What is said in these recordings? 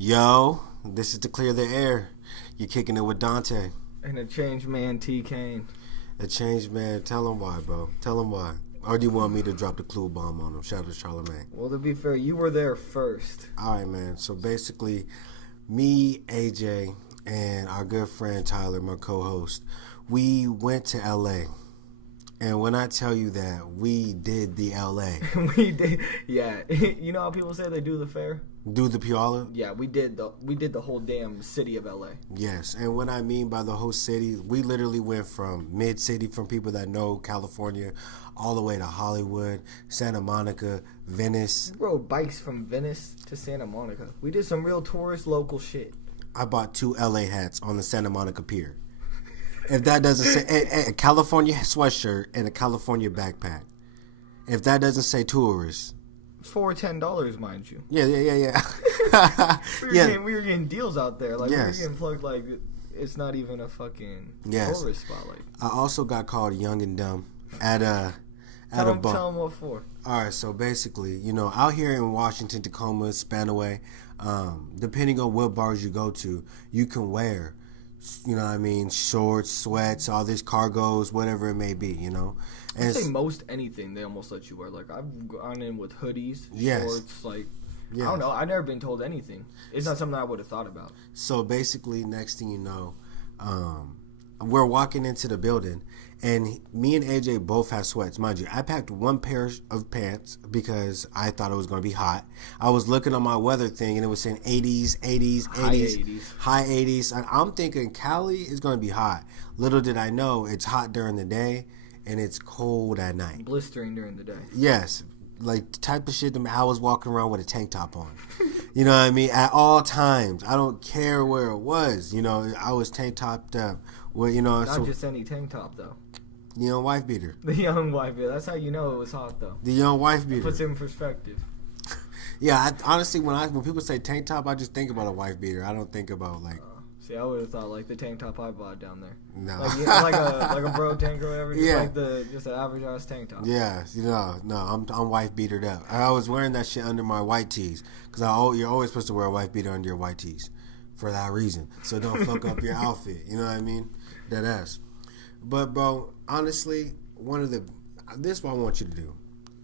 Yo, this is to clear the air. You're kicking it with Dante. And a changed man, T. Kane. A changed man. Tell him why, bro. Tell him why. Or do you want me to drop the clue bomb on him? Shout out to Charlamagne. Well, to be fair, you were there first. All right, man. So basically, me, AJ, and our good friend Tyler, my co-host, we went to L.A. And when I tell you that, we did the L.A. We did, yeah. You know how people say they do the fair? Do the Puyallup? Yeah, we did the whole damn city of L.A. Yes, and what I mean by the whole city, we literally went from mid-city, from people that know California, all the way to Hollywood, Santa Monica, Venice. We rode bikes from Venice to Santa Monica. We did some real tourist local shit. I bought 2 LA hats on the Santa Monica Pier. If that doesn't say a California sweatshirt and a California backpack. If that doesn't say tourist. For $10, mind you. Yeah. We were getting deals out there. Like, yes. we were getting plugged like it's not even a fucking tourist spot. Like, I also got called young and dumb at a Tell bar. them what for. All right, so basically, out here in Washington, Tacoma, Spanaway, depending on what bars you go to, you can wear, shorts, sweats, all these cargos, whatever it may be, And I'd say most anything they almost let you wear. Like, I've gone in with hoodies, shorts, I don't know. I've never been told anything. It's not something I would have thought about. So basically, next thing you know, we're walking into the building, and me and AJ both have sweats. Mind you, I packed 1 pair of pants because I thought it was going to be hot. I was looking on my weather thing, and it was saying 80s, high 80s. And I'm thinking Cali is going to be hot. Little did I know, it's hot during the day, and it's cold at night. Blistering during the day. Yes. Like, the type of shit that I was walking around with a tank top on. You know what I mean? At all times. I don't care where it was. I was tank topped up. Well, Not just any tank top, though. The young wife beater. The young wife beater. That's how you know it was hot, though. The young wife beater. Puts it in perspective. Yeah, honestly, when people say tank top, I just think about a wife beater. I don't think about, like... See, I would have thought like the tank top I bought down there. No. Like a bro tank or whatever. Just an average ass tank top. Yeah, I'm wife beatered up. I was wearing that shit under my white tees because you're always supposed to wear a wife beater under your white tees for that reason. So don't fuck up your outfit. You know what I mean? That ass. But bro, honestly, this is what I want you to do.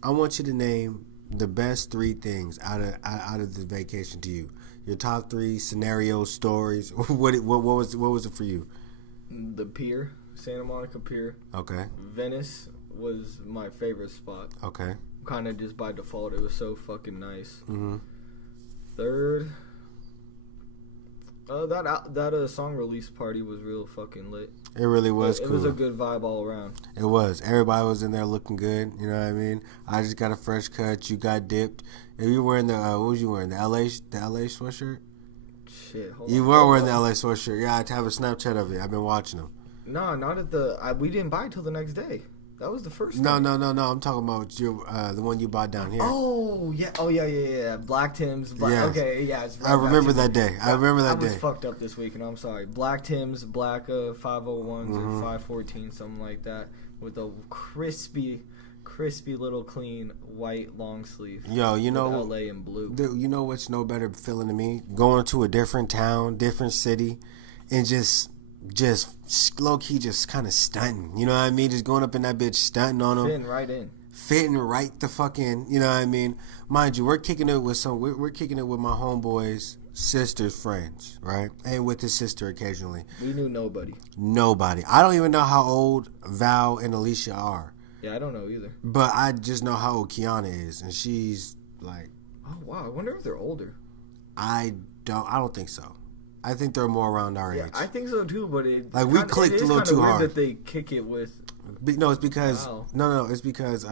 I want you to name the best 3 things out of the vacation to you. Your top 3 scenarios, stories. What was it for you? The pier, Santa Monica Pier. Okay. Venice was my favorite spot. Okay. Kind of just by default, it was so fucking nice. Mm-hmm. Third, that song release party was real fucking lit. It really was cool. It was a good vibe all around. It was. Everybody was in there looking good. You know what I mean? I just got a fresh cut. You got dipped. And you were wearing what was you wearing? The LA sweatshirt? Shit, You were wearing the LA sweatshirt. Yeah, I have a Snapchat of it. I've been watching them. No, not at we didn't buy it till the next day. That was the first No. day. I'm talking about the one you bought down here. Oh, yeah. Black Tims. Yes. Okay, yeah. It's I remember that day. I was fucked up this week, and I'm sorry. Black Tims, black 501s or 514, something like that, with a crispy little clean white long sleeve. Yo, LA in blue. You know what's no better feeling to me? Going to a different town, different city, and just low-key just kind of stunting. You know what I mean? Just going up in that bitch, stunting on them. Fitting right the fucking, you know what I mean? Mind you, we're kicking it with my homeboy's sister's friends, right? And with his sister occasionally. We knew nobody. I don't even know how old Val and Alicia are. Yeah, I don't know either. But I just know how old Kiana is, and she's like... Oh, wow. I wonder if they're older. I don't think so. I think they're more around our age. I think so too, but we clicked a little too hard. That they kick it with. No, it's because Wow. it's because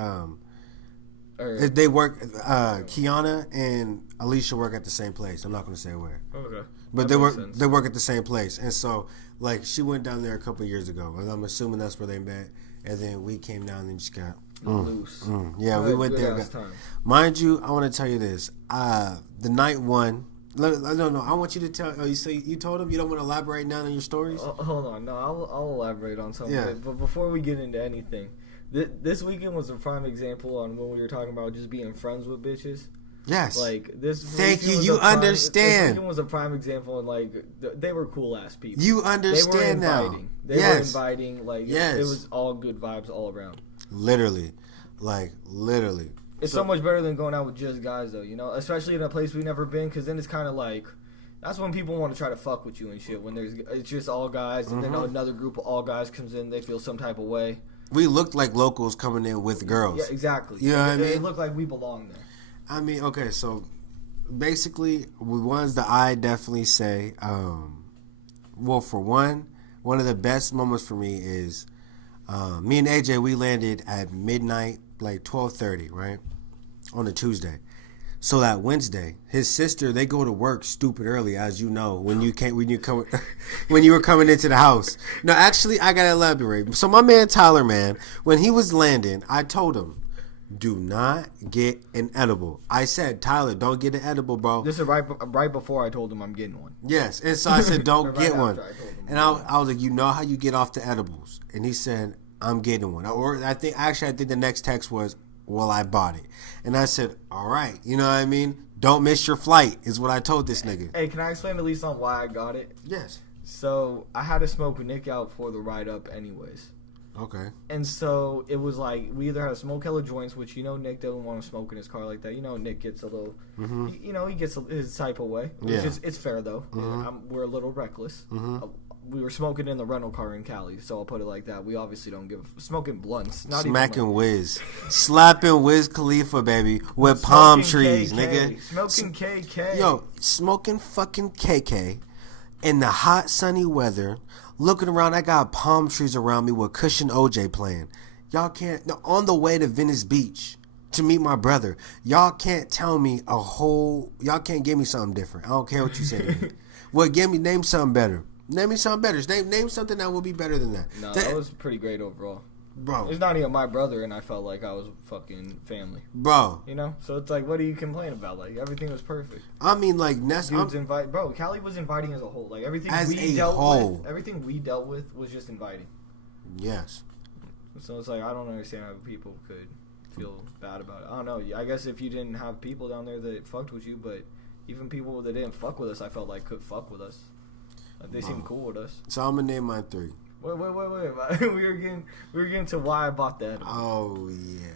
they work. Kiana and Alicia work at the same place. I'm not going to say where. Okay, but they work at the same place, and so like she went down there a couple years ago, and I'm assuming that's where they met, and then we came down and just got loose. Yeah, we went there. Mind you, I want to tell you this. The night one. No. I want you to tell. Oh, you told him you don't want to elaborate now on your stories. Hold on. No, I'll elaborate on something. Yeah. But before we get into anything, this weekend was a prime example on when we were talking about just being friends with bitches. Yes. Like this. Thank you. was You a prime- understand. This weekend was a prime example, and like they were cool ass people. You understand they were now. inviting. They Yes. were inviting. Like Yes. it was all good vibes all around. Literally. Like, literally. It's so much better than going out with just guys, though. You know, especially in a place we've never been, because then it's kind of like. That's when people want to try to fuck with you and shit. When it's just all guys, and then another group of all guys comes in, they feel some type of way. We looked like locals coming in with girls. Yeah, exactly. You know what I mean? It looked like we belong there. I mean, okay, so basically, ones that I definitely say, well, for one of the best moments for me is me and AJ, we landed at midnight, like 12:30, right? On a Tuesday. So that Wednesday, his sister, they go to work stupid early, as you know, when you were coming into the house. No, actually, I gotta elaborate. So my man Tyler, man, when he was landing, I told him, do not get an edible. I said, Tyler, don't get an edible, bro. This is right before I told him I'm getting one. Yes, and so I said, don't Right get after one. I told him. And I was like, you know how you get off the edibles? And he said, I'm getting one. Or I think the next text was, well, I bought it. And I said, all right. You know what I mean? Don't miss your flight is what I told this nigga. Hey, can I explain at least on why I got it? Yes. So I had to smoke Nick out for the ride up anyways. Okay. And so it was like we either had to smoke hella joints, which Nick doesn't want to smoke in his car like that. Nick gets a little, he gets his type of way. Yeah. It's fair though. We're a little reckless. We were smoking in the rental car in Cali, so I'll put it like that. We obviously don't give smoking blunts, not smacking even Wiz, slapping Wiz Khalifa, baby, with palm trees, KK. nigga. Smoking KK. Yo, smoking fucking KK in the hot sunny weather. Looking around, I got palm trees around me with Cushion OJ playing. Y'all can't. On the way to Venice Beach to meet my brother, y'all can't tell me y'all can't give me something different. I don't care what you say to me. Well, name something better. Name me something better. Name something that will be better than that. No, that was pretty great overall. Bro. It's not even my brother, and I felt like I was fucking family. Bro. So it's like, what do you complain about? Like, everything was perfect. I mean, like, Bro, Cali was inviting as a whole. Like, everything everything we dealt with was just inviting. Yes. So it's like, I don't understand how people could feel bad about it. I don't know. I guess if you didn't have people down there that fucked with you, but even people that didn't fuck with us, I felt like could fuck with us. They seemed cool with us. So I'm gonna name mine 3. Wait. we were getting to why I bought that. Oh yeah.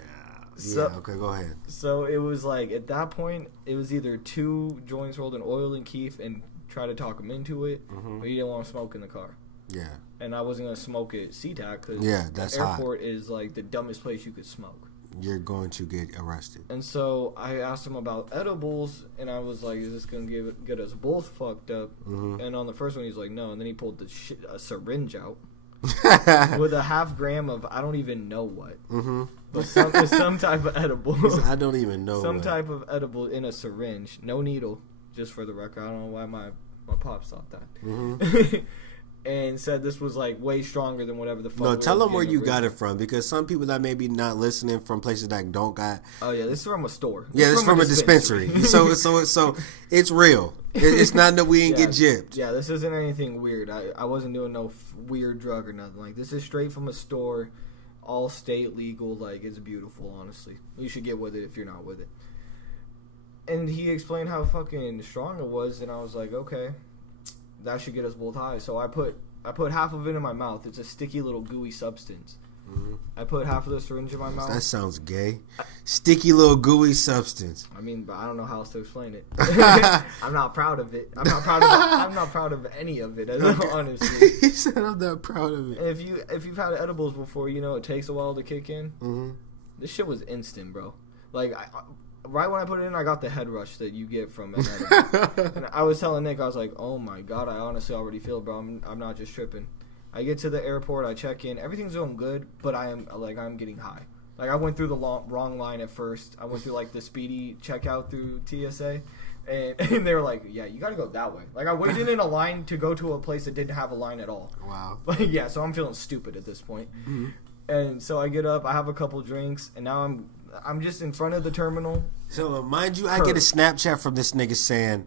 So, yeah. Okay, go ahead. So it was like at that point, it was either 2 joints rolled in oil and Keith and try to talk him into it, or you didn't want to smoke in the car. Yeah. And I wasn't gonna smoke at SeaTac because that's the airport is like the dumbest place you could smoke. You're going to get arrested. And so I asked him about edibles, and I was like, "Is this gonna get us both fucked up?" And on the first one, he's like, "No." And then he pulled a syringe out with a half gram of I don't even know what, but some type of edible. I don't even know some type of edible in a syringe, no needle. Just for the record, I don't know why my pops thought that. And said this was like way stronger than whatever the fuck. No, tell them where you got it from, because some people that may be not listening from places that don't got. Oh yeah, this is from a store. Yeah, this is from a dispensary. so it's real. It's not that we ain't get gypped. Yeah, this isn't anything weird. I wasn't doing no weird drug or nothing. Like, this is straight from a store, all state legal. Like, it's beautiful. Honestly, you should get with it if you're not with it. And he explained how fucking strong it was, and I was like, okay. That should get us both high. So I put half of it in my mouth. It's a sticky little gooey substance. I put half of the syringe in my mouth. That sounds gay. Sticky little gooey substance. I mean, but I don't know how else to explain it. I'm not proud of it. I'm not proud of any of it. Honestly, He said I'm not proud of it. And if you've had edibles before, it takes a while to kick in. This shit was instant, bro. Like right when I put it in, I got the head rush that you get from an edible. And I was telling Nick, I was like, oh my god, I honestly already feel it, bro. I'm not just tripping. I get to the airport, I check in, everything's going good, but I'm getting high. Like, I went through the wrong line at first. I went through like the speedy checkout through TSA, and they were like, yeah, you gotta go that way. Like, I waited in a line to go to a place that didn't have a line at all. Wow. But yeah, so I'm feeling stupid at this point. And so I get up, I have a couple drinks, and now I'm just in front of the terminal. So mind you, I get a Snapchat from this nigga saying,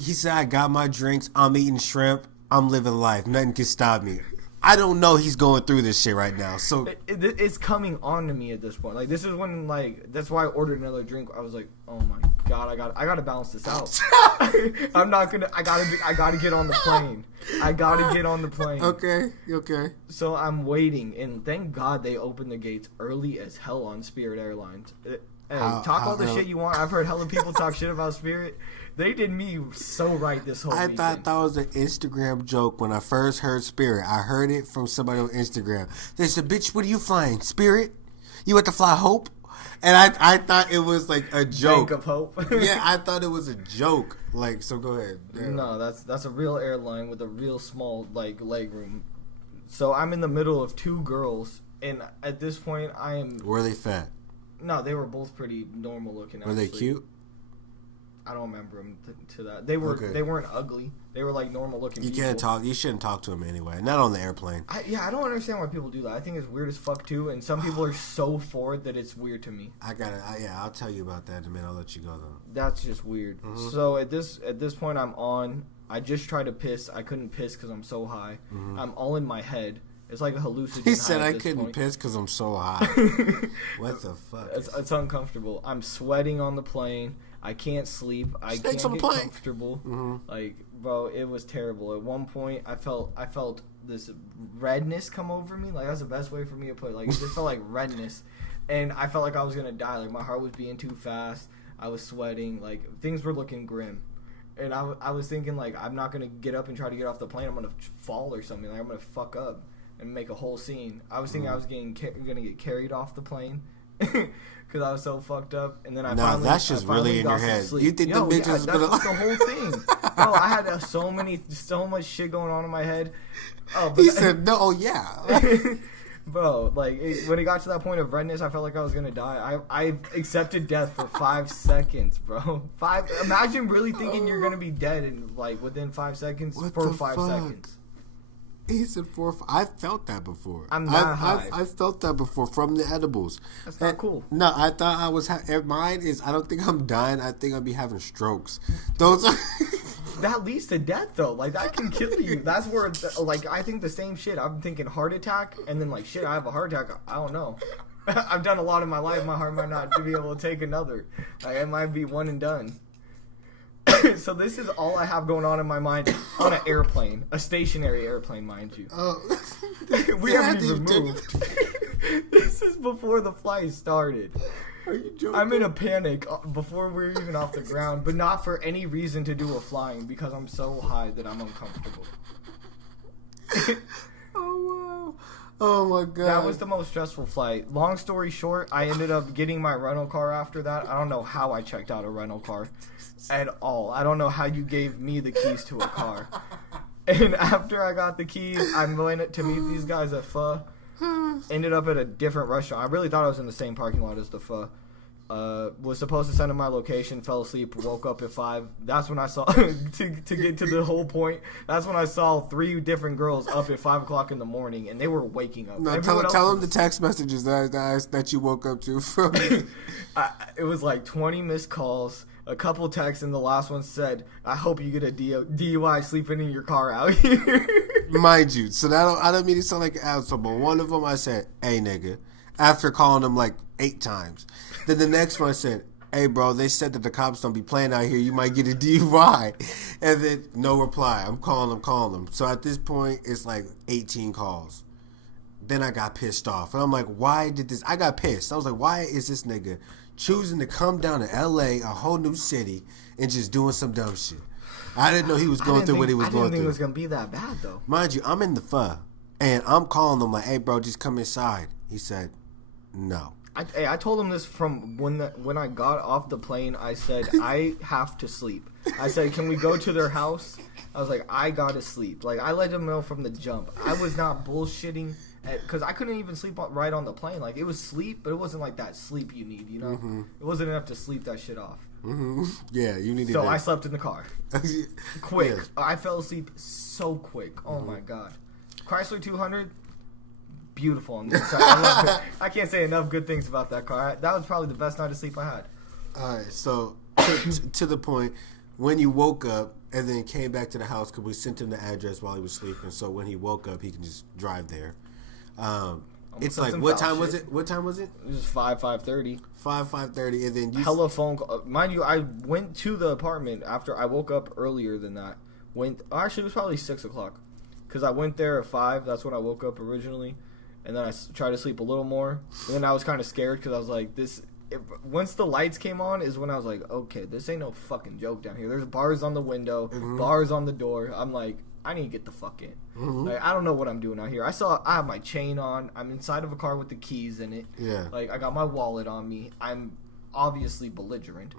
he said, I got my drinks, I'm eating shrimp, I'm living life, nothing can stop me. I don't know he's going through this shit right now. So it's coming on to me at this point. Like, this is when, like, that's why I ordered another drink. I was like, oh my God, I gotta balance this out. I'm not gonna. I gotta get on the plane. I gotta get on the plane. Okay. So I'm waiting, and thank God they opened the gates early as hell on Spirit Airlines. Hey, talk all the shit you want. I've heard hella people talk shit about Spirit. They did me so right this whole weekend. Thought that was an Instagram joke when I first heard Spirit. I heard it from somebody on Instagram. They said, "Bitch, what are you flying? Spirit? You want to fly Hope?" And I thought it was like a joke. Bank of Hope. Yeah, I thought it was a joke. Like, so go ahead. Damn. No, that's a real airline with a real small like leg room. So I'm in the middle of two girls, and at this point I am. Were they fat? No, they were both pretty normal looking. Were they cute? I don't remember them to that. They were. Okay. They weren't ugly. They were like normal looking. You people. Can't talk. You shouldn't talk to them anyway. Not on the airplane. I don't understand why people do that. I think it's weird as fuck too. And some people are so for it that it's weird to me. I'll tell you about that in a minute. I'll let you go though. That's just weird. Mm-hmm. So at this point, I'm on. I just tried to piss. I couldn't piss because I'm so high. Mm-hmm. I'm all in my head. It's like a hallucinogen. He said I couldn't piss because I'm so high. What the fuck? It's uncomfortable. I'm sweating on the plane. I can't sleep. I can't get comfortable. Mm-hmm. Like, bro, it was terrible. At one point, I felt this redness come over me. Like, that's the best way for me to put it. Like, it just felt like redness. And I felt like I was going to die. Like, my heart was beating too fast. I was sweating. Like, things were looking grim. And I was thinking, like, I'm not going to get up and try to get off the plane. I'm going to fall or something. Like, I'm going to fuck up and make a whole scene. I was thinking I was going to get carried off the plane. Because I was so fucked up, and then that's just really in your head. You think the bitch is gonna? That's the whole thing. Bro, I had so much shit going on in my head. He said, "No, yeah." Bro, like when it got to that point of redness, I felt like I was gonna die. I accepted death for 5 seconds, bro. Imagine really thinking you're gonna be dead in like within 5 seconds for 5 seconds. He said 4. I felt that before. I'm not high. I felt that before from the edibles. That's not cool. No, I thought I was. Mine is. I don't think I'm dying. I think I'll be having strokes. Those are. That leads to death, though. Like, that can kill you. That's where, like, I think the same shit. I'm thinking heart attack, and then, like, shit, I have a heart attack. I don't know. I've done a lot in my life. My heart might not be able to take another. Like, it might be one and done. So this is all I have going on in my mind on an airplane. A stationary airplane, mind you. Oh. We haven't even moved. This is before the flight started. Are you joking? I'm in a panic before we're even off the ground, but not for any reason to do a flying, because I'm so high that I'm uncomfortable. Oh, wow. Oh, my God. That was the most stressful flight. Long story short, I ended up getting my rental car after that. I don't know how I checked out a rental car at all. I don't know how you gave me the keys to a car. And after I got the keys, I'm going to meet these guys at Pho. Ended up at a different restaurant. I really thought I was in the same parking lot as the Pho. Was supposed to send him my location, fell asleep, woke up at 5. That's when I saw, to get to the whole point, that's when I saw 3 different girls up at 5 o'clock in the morning, and they were waking up. No, tell them the text messages that you woke up to from me. It was like 20 missed calls, a couple texts, and the last one said, "I hope you get a DUI sleeping in your car out here." Mind you, so I don't mean to sound like an asshole, but one of them I said, "Hey, nigga," after calling them like 8 times. Then the next one I said, "Hey, bro, they said that the cops don't be playing out here. You might get a DUI." And then no reply. I'm calling them. So at this point, it's like 18 calls. Then I got pissed off. And I'm like, why did this? I got pissed. I was like, why is this nigga choosing to come down to L.A., a whole new city, and just doing some dumb shit? I didn't know he was going through what he was going through. I didn't think it was going to be that bad, though. Mind you, I'm in the Pho, and I'm calling him like, "Hey, bro, just come inside." He said, "No." I told him this from when I got off the plane. I said, "I have to sleep." I said, "Can we go to their house?" I was like, "I gotta sleep." Like, I let him know from the jump. I was not bullshitting, because I couldn't even sleep right on the plane. Like, it was sleep, but it wasn't like that sleep you need, you know? Mm-hmm. It wasn't enough to sleep that shit off. Mm-hmm. Yeah, you needed. So that. I slept in the car, quick. Yeah. I fell asleep so quick. Oh my God, Chrysler 200. Beautiful on the inside. I love it. I can't say enough good things about that car. That was probably the best night of sleep I had. All right, so to the point, when you woke up and then came back to the house, because we sent him the address while he was sleeping, so when he woke up, he can just drive there. It's like, what time was it? What time was it? It was 5:30. 5:30, and then you hella phone call. Mind you, I went to the apartment after I woke up earlier than that. Actually, it was probably 6 o'clock, because I went there at 5. That's when I woke up originally, and then I tried to sleep a little more. And then I was kind of scared because I was like, once the lights came on is when I was like, okay, this ain't no fucking joke down here. There's bars on the window, bars on the door. I'm like, I need to get the fuck in. Like, I don't know what I'm doing out here. I have my chain on. I'm inside of a car with the keys in it. Yeah. Like, I got my wallet on me. I'm obviously belligerent.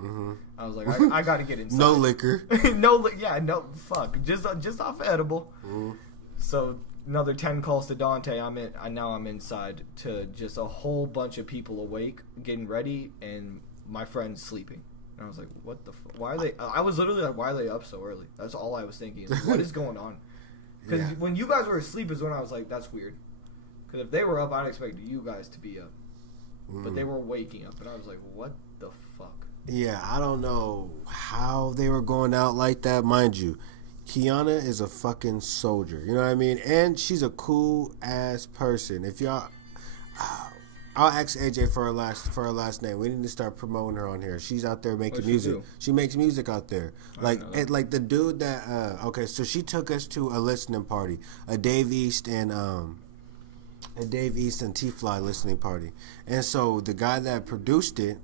I was like, I got to get inside. No liquor. No, fuck. Just off edible. So another 10 calls to Dante. Now I'm inside to just a whole bunch of people awake, getting ready, and my friends sleeping. And I was like, what the fuck? Why are they? I was literally like, why are they up so early? That's all I was thinking. Like, what is going on? Because when you guys were asleep is when I was like, that's weird. Because if they were up, I'd expect you guys to be up. But they were waking up, and I was like, what the fuck? Yeah, I don't know how they were going out like that. Mind you, Kiana is a fucking soldier. You know what I mean? And she's a cool ass person. If y'all, I'll ask AJ for her last name. We need to start promoting her on here. She's out there making music. She makes music out there. Like the dude that. Okay, so she took us to a listening party, a Dave East and T-Fly listening party, and so the guy that produced it,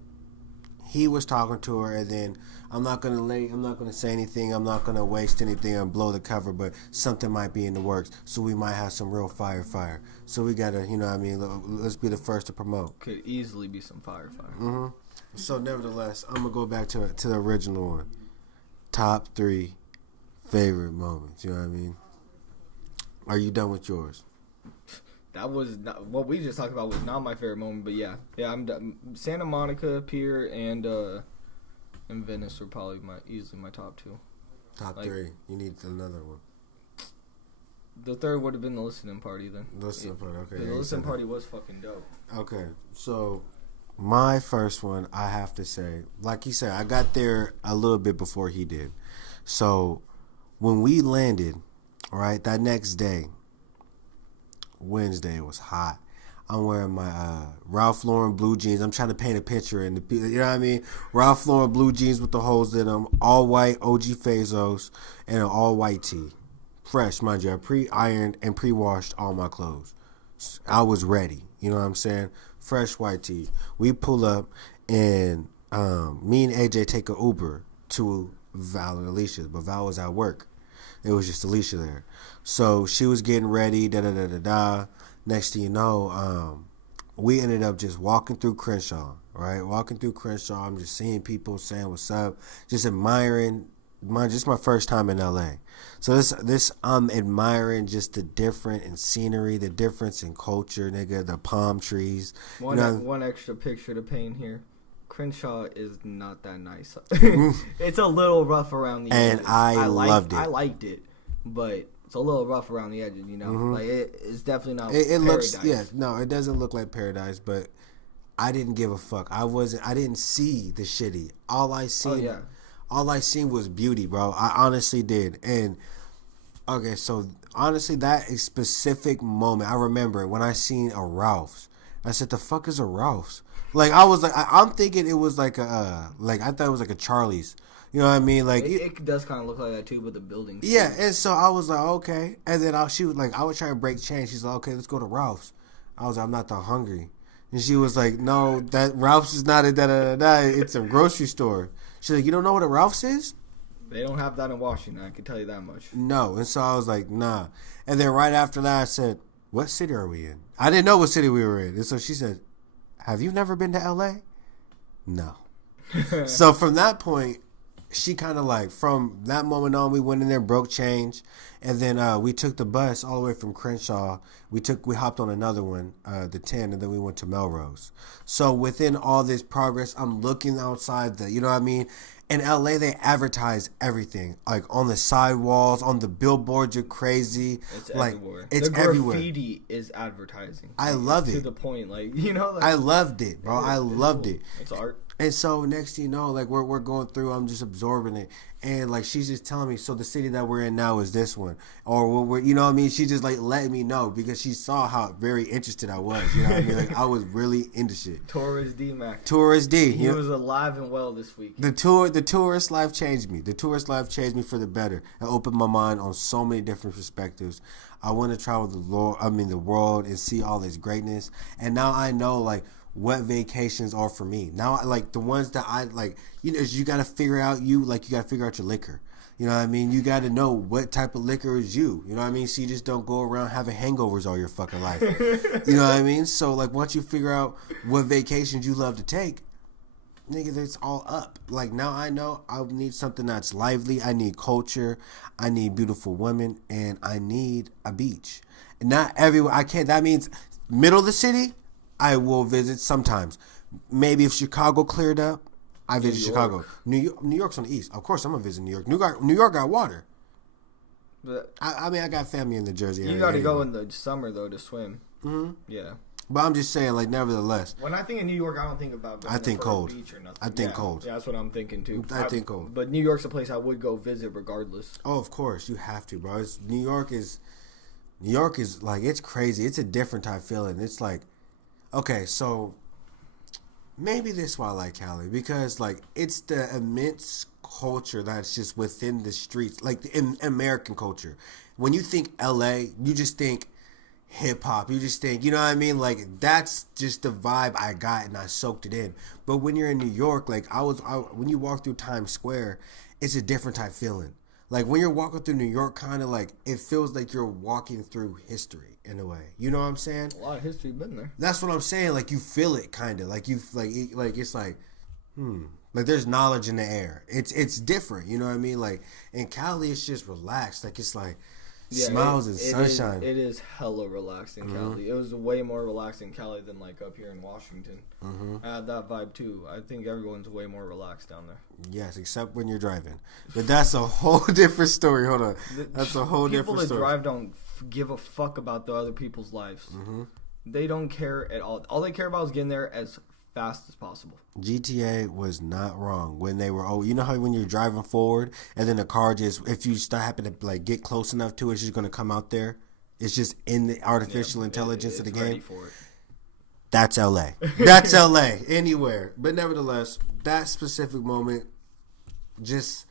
he was talking to her, and then I'm not gonna say anything. I'm not gonna waste anything and blow the cover, but something might be in the works. So we might have some real fire. So we gotta, you know what I mean? Let's be the first to promote. Could easily be some fire. So nevertheless, I'm gonna go back to the original one. Top 3 favorite moments. You know what I mean? Are you done with yours? That was not, what we just talked about was not my favorite moment, but yeah, I'm done. Santa Monica Pier and Venice were probably easily my top 2. Top 3. You need another one. The third would have been the listening party then. Listening party, okay. The listening party was fucking dope. Okay, so my first one, I have to say, like he said, I got there a little bit before he did. So when we landed, right, that next day, Wednesday, it was hot. I'm wearing my Ralph Lauren blue jeans. I'm trying to paint a picture, you know what I mean? Ralph Lauren blue jeans with the holes in them, all white OG Fazos, and an all white tee. Fresh, mind you. I pre-ironed and pre-washed all my clothes. I was ready. You know what I'm saying? Fresh white tee. We pull up, and me and AJ take an Uber to Val and Alicia's, but Val was at work. It was just Alicia there. So she was getting ready, da-da-da-da-da. Next thing you know, we ended up just walking through Crenshaw, right? Walking through Crenshaw, I'm just seeing people saying what's up, just admiring. Just my first time in LA. So this I'm admiring just the difference in scenery, the difference in culture, nigga, the palm trees. One extra picture to paint here. Crenshaw is not that nice. It's a little rough around the edges. And I loved it. I liked it, but it's a little rough around the edges, you know? Like, it's definitely not it paradise. Looks, yeah, no, it doesn't look like paradise, but I didn't give a fuck. I didn't see the shitty. All I seen was beauty, bro. I honestly did. And, okay, so, honestly, that specific moment, I remember when I seen a Ralph's. I said, the fuck is a Ralph's? Like, I was like, I'm thinking it was like I thought it was like a Charlie's. You know what I mean? Like it does kind of look like that too, but the building. Yeah, and so I was like, okay. And then she was like, I was trying to break change. She's like, okay, let's go to Ralph's. I was like, I'm not that hungry. And she was like, no, that Ralph's is not a da-da-da-da. It's a grocery store. She's like, you don't know what a Ralph's is? They don't have that in Washington, I can tell you that much. No. And so I was like, nah. And then right after that, I said, what city are we in? I didn't know what city we were in. And so she said, have you never been to L.A.? No. So from that point, she kind of like, from that moment on, we went in there, broke change. And then we took the bus all the way from Crenshaw. We hopped on another one, the 10, and then we went to Melrose. So within all this progress, I'm looking outside you know what I mean? In LA, they advertise everything. Like on the sidewalls, on the billboards, you're crazy. It's like, everywhere. It's the everywhere. graffiti is advertising. I love it. To the point, like, you know. Like, I loved it, bro. I loved it. It's art. And so next thing you know, like we're going through, I'm just absorbing it, and like she's just telling me, so the city that we're in now is this one, or we're, you know what I mean? She just like letting me know because she saw how very interested I was. You know what I mean? Like I was really into shit. Tourist D Mac. Tourist D. He was alive and well this week. The tourist life changed me. The tourist life changed me for the better. It opened my mind on so many different perspectives. I want to travel the world and see all its greatness, and now I know like what vacations are for me. Now, like the ones that I like, you know, you got to figure out you got to figure out your liquor. You know what I mean? You got to know what type of liquor is you. You know what I mean? So you just don't go around having hangovers all your fucking life. You know what I mean? So like once you figure out what vacations you love to take, nigga, it's all up. Like now I know I need something that's lively. I need culture. I need beautiful women, and I need a beach. Not everywhere. I can't. That means middle of the city. I will visit sometimes. Maybe if Chicago cleared up, I visit Chicago. New York's on the east. Of course, I'm gonna visit New York. New York got water. But I mean, I got family in the Jersey area. You got to go in the summer though to swim. Mm-hmm. Yeah. But I'm just saying, like, nevertheless. When I think of New York, I don't think about going to cold. a beach or nothing. I think cold. Yeah, that's what I'm thinking too. I think cold. But New York's a place I would go visit regardless. Oh, of course, you have to, bro. New York is like, it's crazy. It's a different type feeling. It's like. Okay, so maybe this is why I like Cali, because like it's the immense culture that's just within the streets, like in American culture. When you think LA, you just think hip hop. You just think, you know what I mean? Like that's just the vibe I got and I soaked it in. But when you're in New York, like when you walk through Times Square, it's a different type feeling. Like when you're walking through New York, kind of like it feels like you're walking through history in a way. You know what I'm saying? A lot of history been there. That's what I'm saying. Like you feel it, kind of like you like it's like, like there's knowledge in the air. It's different. You know what I mean? Like in Cali, it's just relaxed. Like it's like smiles and sunshine. It is hella relaxed in Cali. It was way more relaxed in Cali than like up here in Washington. I had that vibe too. I think everyone's way more relaxed down there. Yes, except when you're driving. But that's a whole different story. Hold on. That's a whole different story. People that drive don't give a fuck about the other people's lives. They don't care at all. All they care about is getting there as fast as possible. GTA was not wrong when they were. You know how when you're driving forward and then the car just, if you start happen to like get close enough to it, it's just going to come out there. It's just in the artificial intelligence of the game. Ready for it. That's LA. That's LA. Anywhere. But nevertheless, that specific moment, just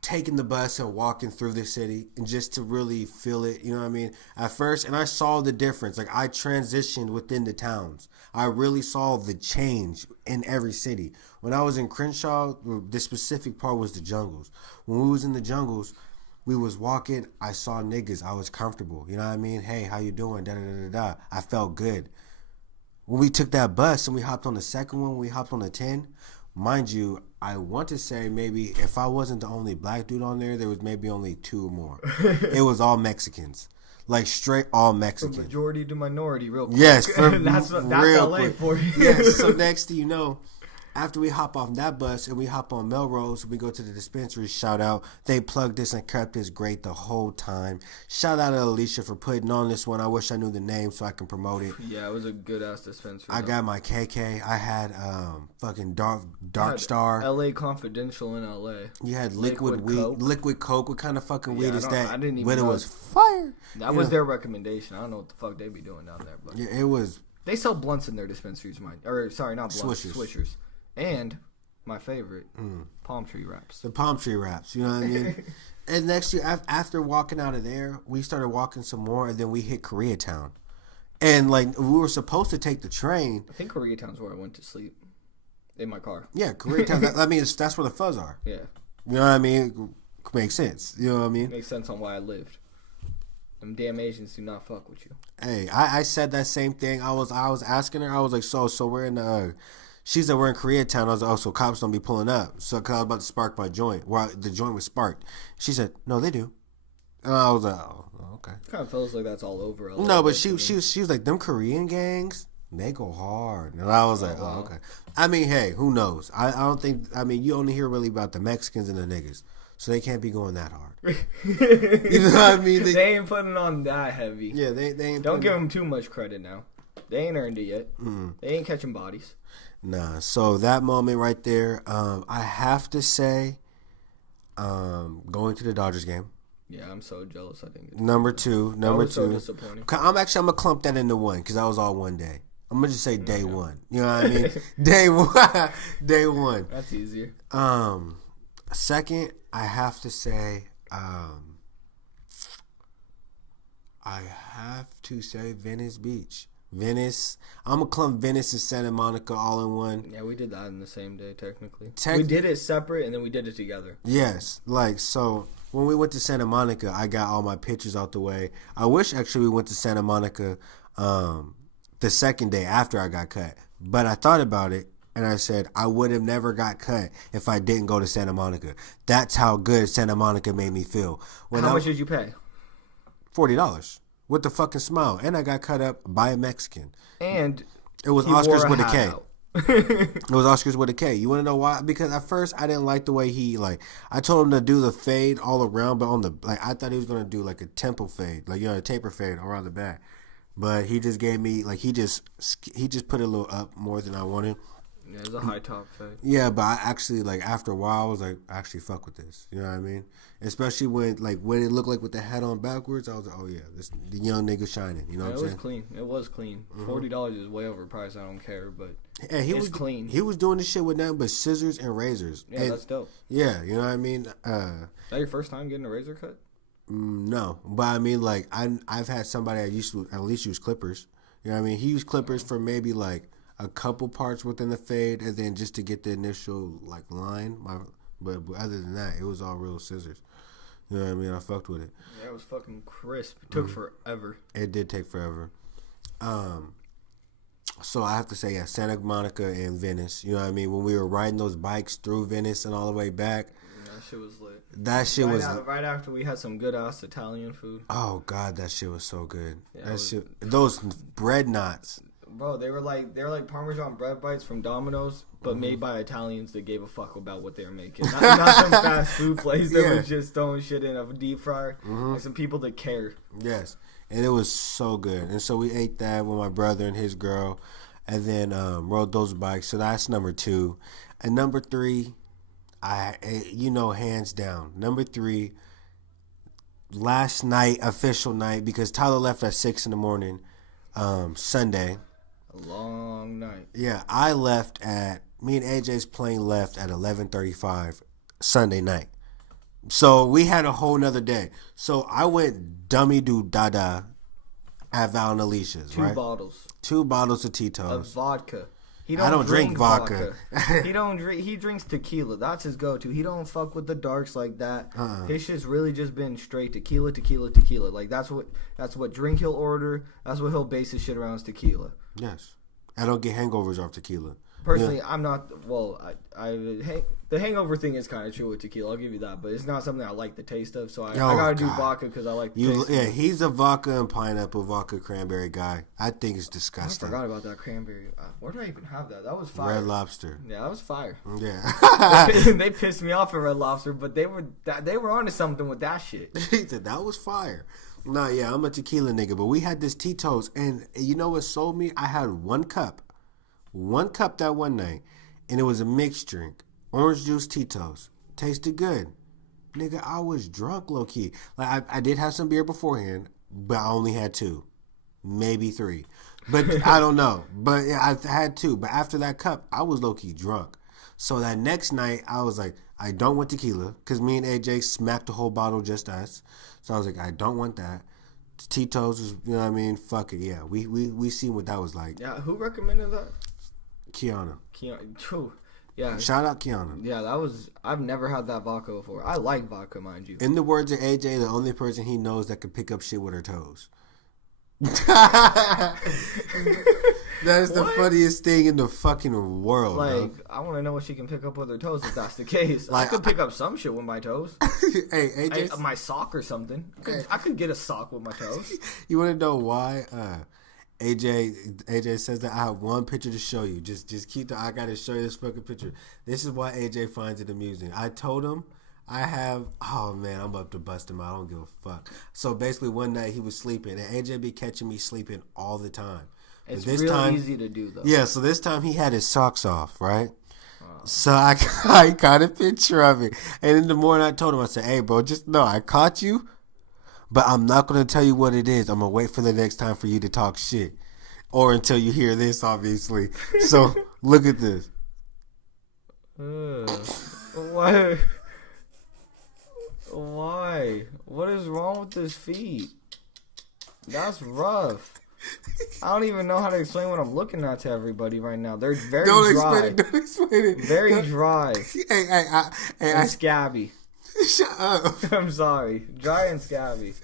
taking the bus and walking through the city and just to really feel it, you know what I mean? At first, and I saw the difference. Like I transitioned within the towns. I really saw the change in every city. When I was in Crenshaw, this specific part was the jungles. When we was in the jungles, we was walking, I saw niggas. I was comfortable. You know what I mean? Hey, how you doing? Da da da da. I felt good. When we took that bus and we hopped on the second one, we hopped on the 10. Mind you, I want to say maybe if I wasn't the only black dude on there was maybe only 2 or more. It was all Mexicans. Like straight all Mexicans. From majority to minority, real quick. Yes, that's real LA quick. For you. Yes, so next thing you know, after we hop off that bus and we hop on Melrose, we go to the dispensary, shout out. They plugged this and kept this great the whole time. Shout out to Alicia for putting on this one. I wish I knew the name so I can promote it. Yeah, it was a good ass dispensary. I got my KK. I had fucking Dark Star. LA Confidential in LA. You had liquid weed, Coke. Liquid Coke. What kind of fucking weed is that? I didn't even but know. It was fire. That was their recommendation. I don't know what the fuck they be doing down there, but yeah, it was. They sell blunts in their dispensaries, sorry, not blunts, Swishers. And my favorite, palm tree wraps. The palm tree wraps, you know what I mean? And next year, after walking out of there, we started walking some more, and then we hit Koreatown. And, like, we were supposed to take the train. I think Koreatown's where I went to sleep. In my car. Yeah, Koreatown. I mean, that's where the fuzz are. Yeah. You know what I mean? It makes sense. You know what I mean? Makes sense on why I lived. Them damn Asians do not fuck with you. Hey, I said that same thing. I was asking her. I was like, so we're in the... She said we're in Koreatown. I was like, oh, so cops don't be pulling up. So, cause I was about to spark my joint. Well, the joint was sparked. She said, no, they do. And I was like, oh, okay. Kind of feels like that's all over. No, but she was like, them Korean gangs, they go hard. And I was like, oh, okay. I mean, hey, who knows? I don't think, I mean, you only hear really about the Mexicans and the niggas. So they can't be going that hard. You know what I mean? They ain't putting on that heavy. Yeah, they ain't. Don't give them too much credit now. They ain't earned it yet. They ain't catching bodies. Nah. So that moment right there, I have to say, going to the Dodgers game. Yeah, I'm so jealous. I think Number two. that was so disappointing. I'm gonna clump that into one because that was all one day. I'm gonna just say day one. You know what I mean? Day one. Day one. That's easier. Second, I have to say, Venice Beach. Venice. I'm gonna clump Venice and Santa Monica all in one. Yeah, we did that in the same day. Technically, we did it separate and then we did it together. Yes, so when we went to Santa Monica, I got all my pictures out the way. I wish actually we went to Santa Monica the second day after I got cut, but I thought about it and I said I would have never got cut if I didn't go to Santa Monica. That's how good Santa Monica made me feel. How much did you pay? $40 with the fucking smile, and I got cut up by a Mexican. And it was Oscars with a K. It was Oscars with a K. You want to know why? Because at first I didn't like the way I told him to do the fade all around, but on the I thought he was gonna do like a temple fade, a taper fade around the back. But he just gave me he just put it a little up more than I wanted. Yeah, it was a high top fade. Yeah, but I actually after a while I was like, I actually fuck with this. You know what I mean? Especially when it looked like with the hat on backwards, I was like, oh yeah, the young nigga shining. You know what I'm saying? It was clean. It was clean. $40 is way overpriced. I don't care, but yeah, he was clean. He was doing this shit with nothing but scissors and razors. Yeah, that's dope. Yeah, you know what I mean? Is that your first time getting a razor cut? No, but I mean I've had somebody that used to at least use clippers. You know what I mean? He used clippers for maybe a couple parts within the fade, and then just to get the initial line. But other than that, it was all real scissors. You know what I mean? I fucked with it. Yeah, it was fucking crisp. It took forever. It did take forever. So I have to say, yeah, Santa Monica and Venice. You know what I mean? When we were riding those bikes through Venice and all the way back. Yeah, that shit was lit. That shit was right after we had some good ass Italian food. Oh God, that shit was so good. Yeah, those bread knots. Bro, they were like Parmesan bread bites from Domino's, but made by Italians that gave a fuck about what they were making. Not some fast food place that was just throwing shit in a deep fryer. Like some people that care. Yes, and it was so good. And so we ate that with my brother and his girl, and then rode those bikes. So that's number 2. And number 3, hands down. Number 3, last night, official night, because Tyler left at 6 in the morning, Sunday. A long night. Yeah, me and AJ's plane left at 11:35 Sunday night. So we had a whole nother day. So I went dummy do dada at Val and Alicia's, right? 2 bottles of Tito's. Of vodka. I don't drink vodka. He drinks tequila. That's his go-to. He don't fuck with the darks like that. His shit's really just been straight tequila. Like that's what drink he'll order. That's what he'll base his shit around is tequila. Yes, I don't get hangovers off tequila. Personally, yeah. I'm not. Well, the hangover thing is kind of true with tequila. I'll give you that, but it's not something I like the taste of. So I gotta do vodka because I like the taste. Yeah, he's a vodka and pineapple, vodka cranberry guy. I think it's disgusting. I forgot about that cranberry. Where did I even have that? That was fire. Red Lobster. Yeah, that was fire. Yeah, they pissed me off at Red Lobster, but they were onto something with that shit. He said that was fire. Nah, yeah, I'm a tequila nigga, but we had this Tito's, and you know what sold me? I had one cup that one night, and it was a mixed drink, orange juice Tito's. Tasted good, nigga. I was drunk low key. I did have some beer beforehand, but I only had 2, maybe 3, but I don't know. But yeah, I had 2. But after that cup, I was low key drunk. So that next night, I was like, I don't want tequila because me and AJ smacked the whole bottle just us. So I was like, I don't want that. Tito's was, you know what I mean? Fuck it, yeah. We seen what that was like. Yeah, who recommended that? Kiana. True. Yeah. Shout out Kiana. Yeah, I've never had that vodka before. I like vodka, mind you. In the words of AJ, the only person he knows that can pick up shit with her toes. That is the funniest thing in the fucking world. I want to know what she can pick up with her toes if that's the case. I could pick up some shit with my toes. Hey, AJ, my sock or something. I could get a sock with my toes. You want to know why? AJ says that I have one picture to show you. Just keep I gotta show you this fucking picture. This is why AJ finds it amusing. I told him oh man, I'm up to bust him out. I don't give a fuck. So basically one night he was sleeping and AJ be catching me sleeping all the time. It's this real time, easy to do though. Yeah, so this time he had his socks off, right? So I got a picture of it. And in the morning I told him, I said, hey, bro, just know I caught you, but I'm not going to tell you what it is. I'm going to wait for the next time for you to talk shit. Or until you hear this, obviously. So look at this. Why? Why? What is wrong with his feet? That's rough. I don't even know how to explain what I'm looking at to everybody right now. They're very dry. Don't explain it. Very dry. Hey, and scabby. Shut up. I'm sorry. Dry and scabby.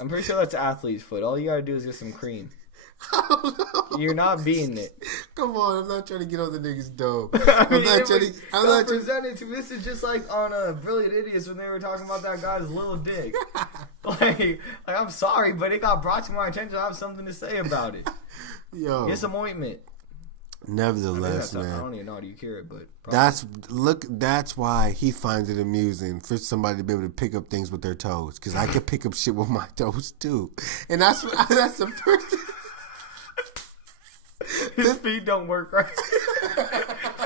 I'm pretty sure that's athlete's foot. All you gotta do is get some cream. You're not beating it. Come on, I'm not trying to get on the nigga's dome. I'm not trying to present it to. This is just like on Brilliant Idiots when they were talking about that guy's little dick. like I'm sorry, but it got brought to my attention. I have something to say about it. Yo, get some ointment. Nevertheless, man, I don't even know how you cure it, but that's why he finds it amusing for somebody to be able to pick up things with their toes, because I can pick up shit with my toes too, and that's the first thing. His feet don't work right.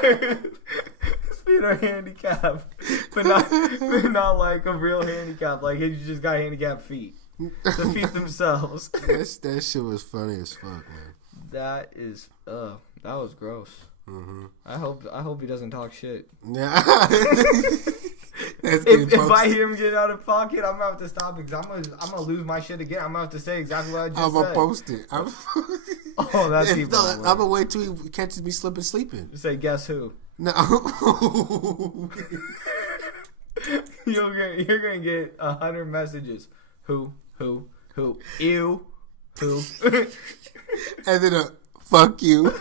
His feet are handicapped, but not like a real handicap. Like he just got handicapped feet. The feet themselves. That shit was funny as fuck, man. That was gross. Mm-hmm. I hope he doesn't talk shit. Yeah. If I hear him get out of pocket, I'm gonna have to stop it because I'm gonna lose my shit again. I'm gonna have to say exactly what I just said. I'm gonna post it. Oh, that's even worse. I'm gonna wait till he catches me sleeping. Say, guess who? No. You're gonna get 100 messages. Who? Ew. Who? And then fuck you.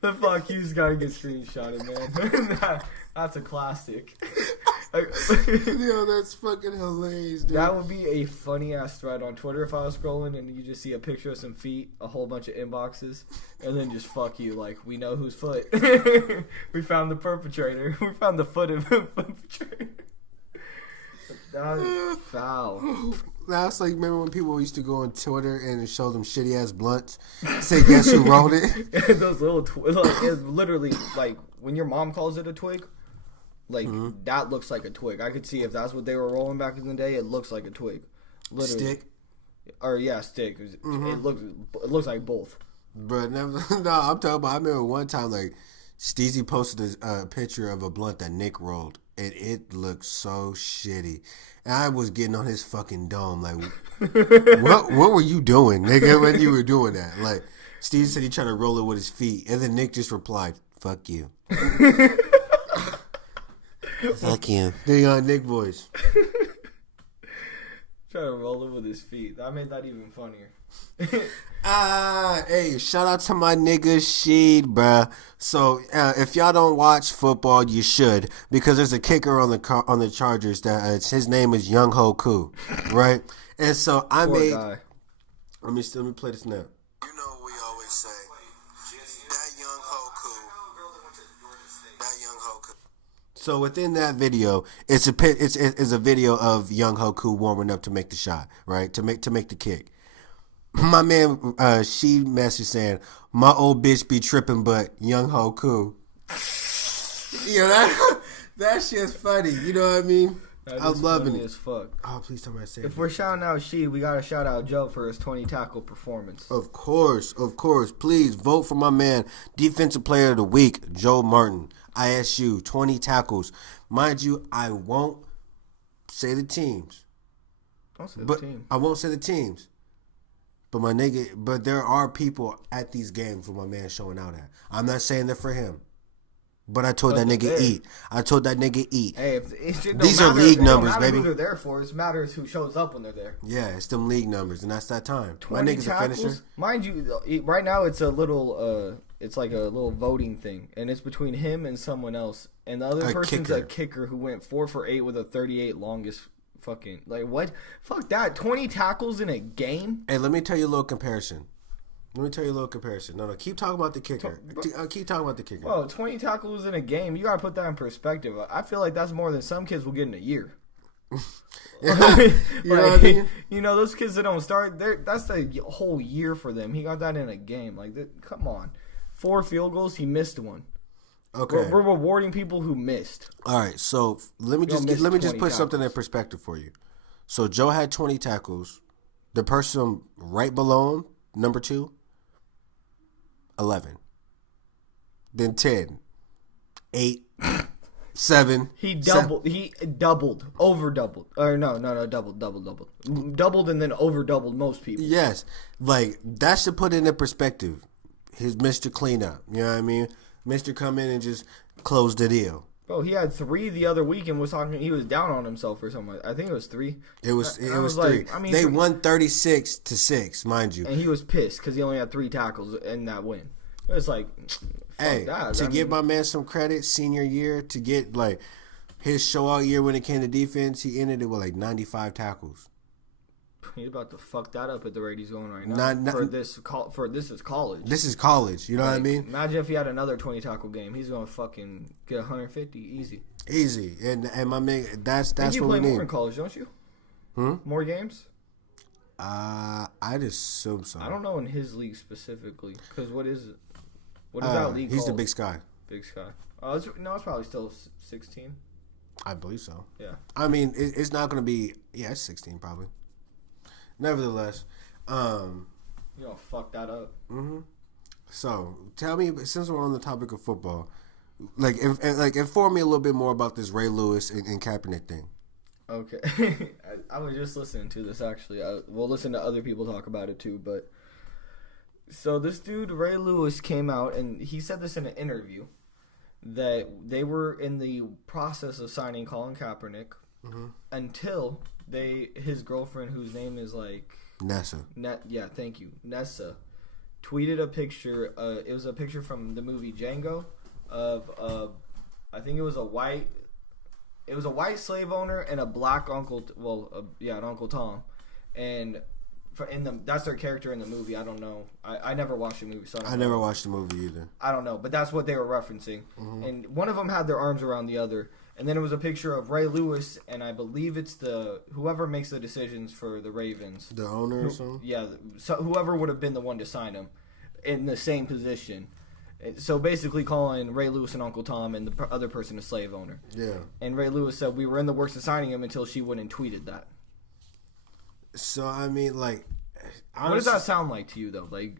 The fuck you's gotta get screenshotted, man. That's a classic. Yo, that's fucking hilarious, dude. That would be a funny ass thread on Twitter if I was scrolling and you just see a picture of some feet, a whole bunch of inboxes, and then just fuck you, like, we know whose foot. We found the perpetrator. We found the foot of the perpetrator. That is foul. That's like, remember when people used to go on Twitter and show them shitty ass blunts? Say, guess who wrote it? Those little like, it's literally like when your mom calls it a twig. Like that looks like a twig. I could see if that's what they were rolling back in the day. It looks like a twig. Literally. Stick. Or yeah, stick. It looks like both. But never. No, I'm talking about. I remember one time like Steezy posted a picture of a blunt that Nick rolled, and it looked so shitty. And I was getting on his fucking dome, like, what were you doing, nigga, when you were doing that? Like, Steve said he tried to roll it with his feet, and then Nick just replied, "Fuck you." Fuck you. There you go, Nick voice. Try to roll it with his feet. That made that even funnier. Hey, shout out to my nigga Sheed, bruh. So if y'all don't watch football, you should, because there's a kicker on the Chargers that his name is Young Ho Koo, right? And so I Poor made. guy. Let me play this now. You know what we always say, that Young Ho Koo, that Young Ho Koo. So within that video, it's a video of Young Ho Koo warming up to make the shot, right? To make the kick. My man, she messaged saying, "My old bitch be tripping, but Young Ho Koo." That shit's funny. You know what I mean? I'm loving it. As fuck. Oh, please tell me I say it. If we're shouting out She, we gotta shout out Joe for his 20 tackle performance. Of course. Please vote for my man, Defensive Player of the Week, Joe Martin. ISU, 20 tackles. Mind you, I won't say the teams. Don't say the team. I won't say the teams. But my nigga, there are people at these games where my man showing out at. I'm not saying that for him. But I told that nigga eat. Hey, these are league numbers, baby. Who they're there for. It matters who shows up when they're there. Yeah, it's them league numbers, and that's that time. My 20 nigga's tackles, a finisher. mind you, right now it's a little, it's like a little voting thing, and it's between him and someone else, and the other person's a kicker who went 4 for 8 with a 38 longest. Fucking like what? Fuck that! 20 tackles in a game. Hey, let me tell you a little comparison. No, keep talking about the kicker. Keep talking about the kicker. Well, 20 tackles in a game, you gotta put that in perspective. I feel like that's more than some kids will get in a year. You know what I mean? You know, those kids that don't start, that's the whole year for them. He got that in a game. Like, come on. 4 field goals, he missed one. Okay. We're rewarding people who missed. All right, so let me just put something in perspective for you. So Joe had 20 tackles. The person right below him, number 2, 11. Then 10, 8, 7. He doubled. Over doubled. Or no, doubled and then over doubled most people. Yes, like that should put it in perspective. His Mr. Cleanup, you know what I mean? Mr. Come in and just close the deal. Bro, he had 3 the other week and was talking. He was down on himself or something. I think it was 3. It was 3. Like, I mean, they won 36-6, mind you. And he was pissed because he only had 3 tackles in that win. It's like, hey, give my man some credit, senior year, to get like his show out year when it came to defense, he ended it with like 95 tackles. He's about to fuck that up at the rate he's going right now. This is college. This is college. You know what I mean? Imagine if he had another 20 tackle game. He's going to fucking get 150 easy. Easy. And my man, that's what we need. You play more in college, don't you? More games? I just assume so. I don't know in his league specifically. Because what is that league He's called? the Big Sky. Big Sky. It's probably still 16. I believe so. Yeah. I mean, it's not going to be... Yeah, it's 16 probably. Nevertheless, you don't fuck that up. Mm-hmm. So tell me, since we're on the topic of football, inform me a little bit more about this Ray Lewis and Kaepernick thing. Okay, I was just listening to this actually. We'll listen to other people talk about it too. But so this dude Ray Lewis came out and he said this in an interview that they were in the process of signing Colin Kaepernick until his girlfriend, whose name is like Nessa. Thank you, Nessa, tweeted a picture. It was a picture from the movie Django of I think it was a white slave owner and a black uncle. An Uncle Tom, and that's their character in the movie. I don't know. I never watched the movie, so I never watched the movie either. I don't know, but that's what they were referencing. And one of them had their arms around the other. And then it was a picture of Ray Lewis, and I believe it's whoever makes the decisions for the Ravens. The owner or something? Yeah, so whoever would have been the one to sign him in the same position. So basically calling Ray Lewis and Uncle Tom and the other person a slave owner. Yeah. And Ray Lewis said, we were in the works of signing him until she went and tweeted that. So, I mean, like... Honestly, what does that sound like to you, though? Like,